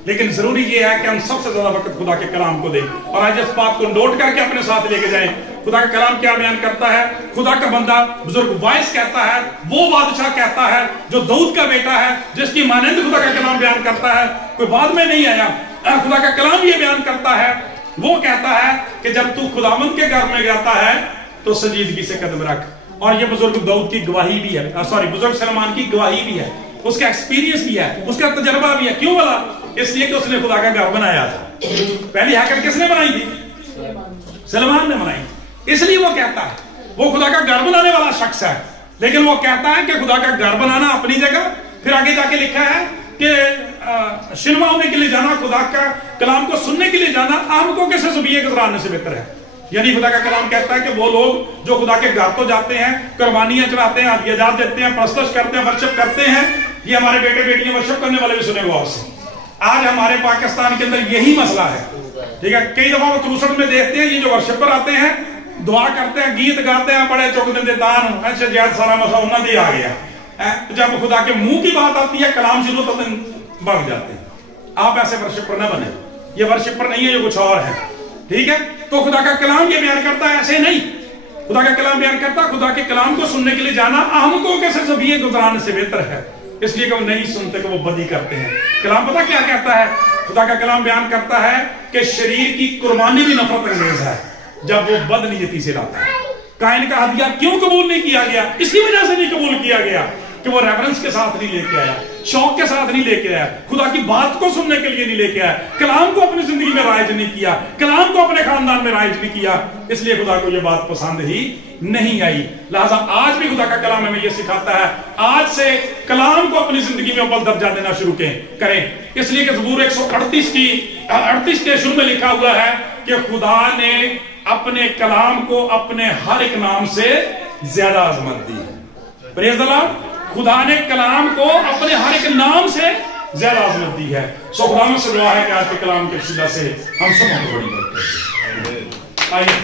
लेकिन जरूरी ये है कि हम सबसे ज्यादा वक्त खुदा के कलाम को दें। और आज इस बात को नोट करके अपने साथ लेके जाएं। खुदा का कलाम क्या बयान करता है? खुदा का बंदा बुजुर्ग वाइस कहता है, वो बादशाह कहता है जो दाऊद का बेटा है, जिसकी मानंद खुदा का कलाम बयान करता है, कोई बाद में नहीं आया। खुदा का कलाम ये बयान करता है, वो कहता है कि जब तू खुदावंद के घर में जाता है तो संजीदगी से कदम रख। और ये बुजुर्ग दाऊद की गवाही भी है, सॉरी बुजुर्ग सलमान की गवाही भी है, उसका एक्सपीरियंस भी है, उसका तजर्बा भी है। क्यों बोला? इसलिए कि उसने खुदा का घर बनाया था। पहली हैकल किसने बनाई थी? सलमान ने बनाई। इसलिए वो कहता है, वो खुदा का घर बनाने वाला शख्स है, लेकिन वो कहता है कि खुदा का घर बनाना अपनी जगह। फिर आगे जाके लिखा है कि शिनमा होने के लिए जाना, खुदा का कलाम को सुनने के लिए जाना, आमकों के सबिये गुजराने से बेहतर है। यानी खुदा का कलाम कहता है कि वो लोग जो खुदा के घर तो जाते हैं, कुर्बानियां चढ़ाते हैं, हदियात देते हैं, प्रस्तुत करते हैं, वर्शिप करते हैं। ये हमारे बेटे बेटियां वर्शिप करने वाले भी सुने गौर से। आज हमारे पाकिस्तान के अंदर यही मसला है, ठीक है। कई दफा वो क्रूसड में देखते हैं, ये जो वर्शिपर आते हैं, दुआ करते हैं, गीत गाते हैं, बड़े चुक देते दान, ऐसे जैद सारा मसला उन्होंने आ गया। जब खुदा के मुंह की बात आती है, कलाम शुरू तो बढ़ जाते हैं। आप ऐसे वर्शिपर न बने, ये वर्शिपर नहीं है, ये कुछ और है, ठीक है। तो खुदा का कलाम ये बयान करता है, ऐसे नहीं। खुदा का कलाम बयान करता है, खुदा के कलाम को सुनने के लिए जाना आमकों के सबिये गुजराने से बेहतर है। इसलिए कि वो नहीं सुनते, कि वो बदी करते हैं। कलाम पता क्या कहता है? खुदा का कलाम बयान करता है कि शरीर की कुर्बानी भी नफरत अंगेज है जब वो बदनीयती से लाता है। कायन का हदिया क्यों कबूल नहीं किया गया? इसी वजह से नहीं कबूल किया गया कि वो रेफरेंस के साथ नहीं लेके आया, शौक के साथ नहीं लेके आया, खुदा की बात को सुनने के लिए नहीं लेके आया, कलाम को अपनी जिंदगी में राइज नहीं किया, कलाम को अपने खानदान में राइज नहीं किया। इसलिए खुदा को ये बात पसंद ही नहीं आई। लिहाजा आज भी खुदा का कलाम हमें ये सिखाता है, आज से कलाम को अपनी जिंदगी में अव्वल दर्जा देना शुरू करें। इसलिए कि ज़बूर 138 के शुरू में लिखा हुआ है कि खुदा ने अपने कलाम को अपने हर एक नाम से ज्यादा अजमत दी है। Praise the Lord. खुदा ने कलाम को अपने हर एक नाम से ज्यादा अजमत दी है। सो खुदा से दुआ है कि आज के कलाम के वसीला से हम सब बड़ी करते हैं। आइए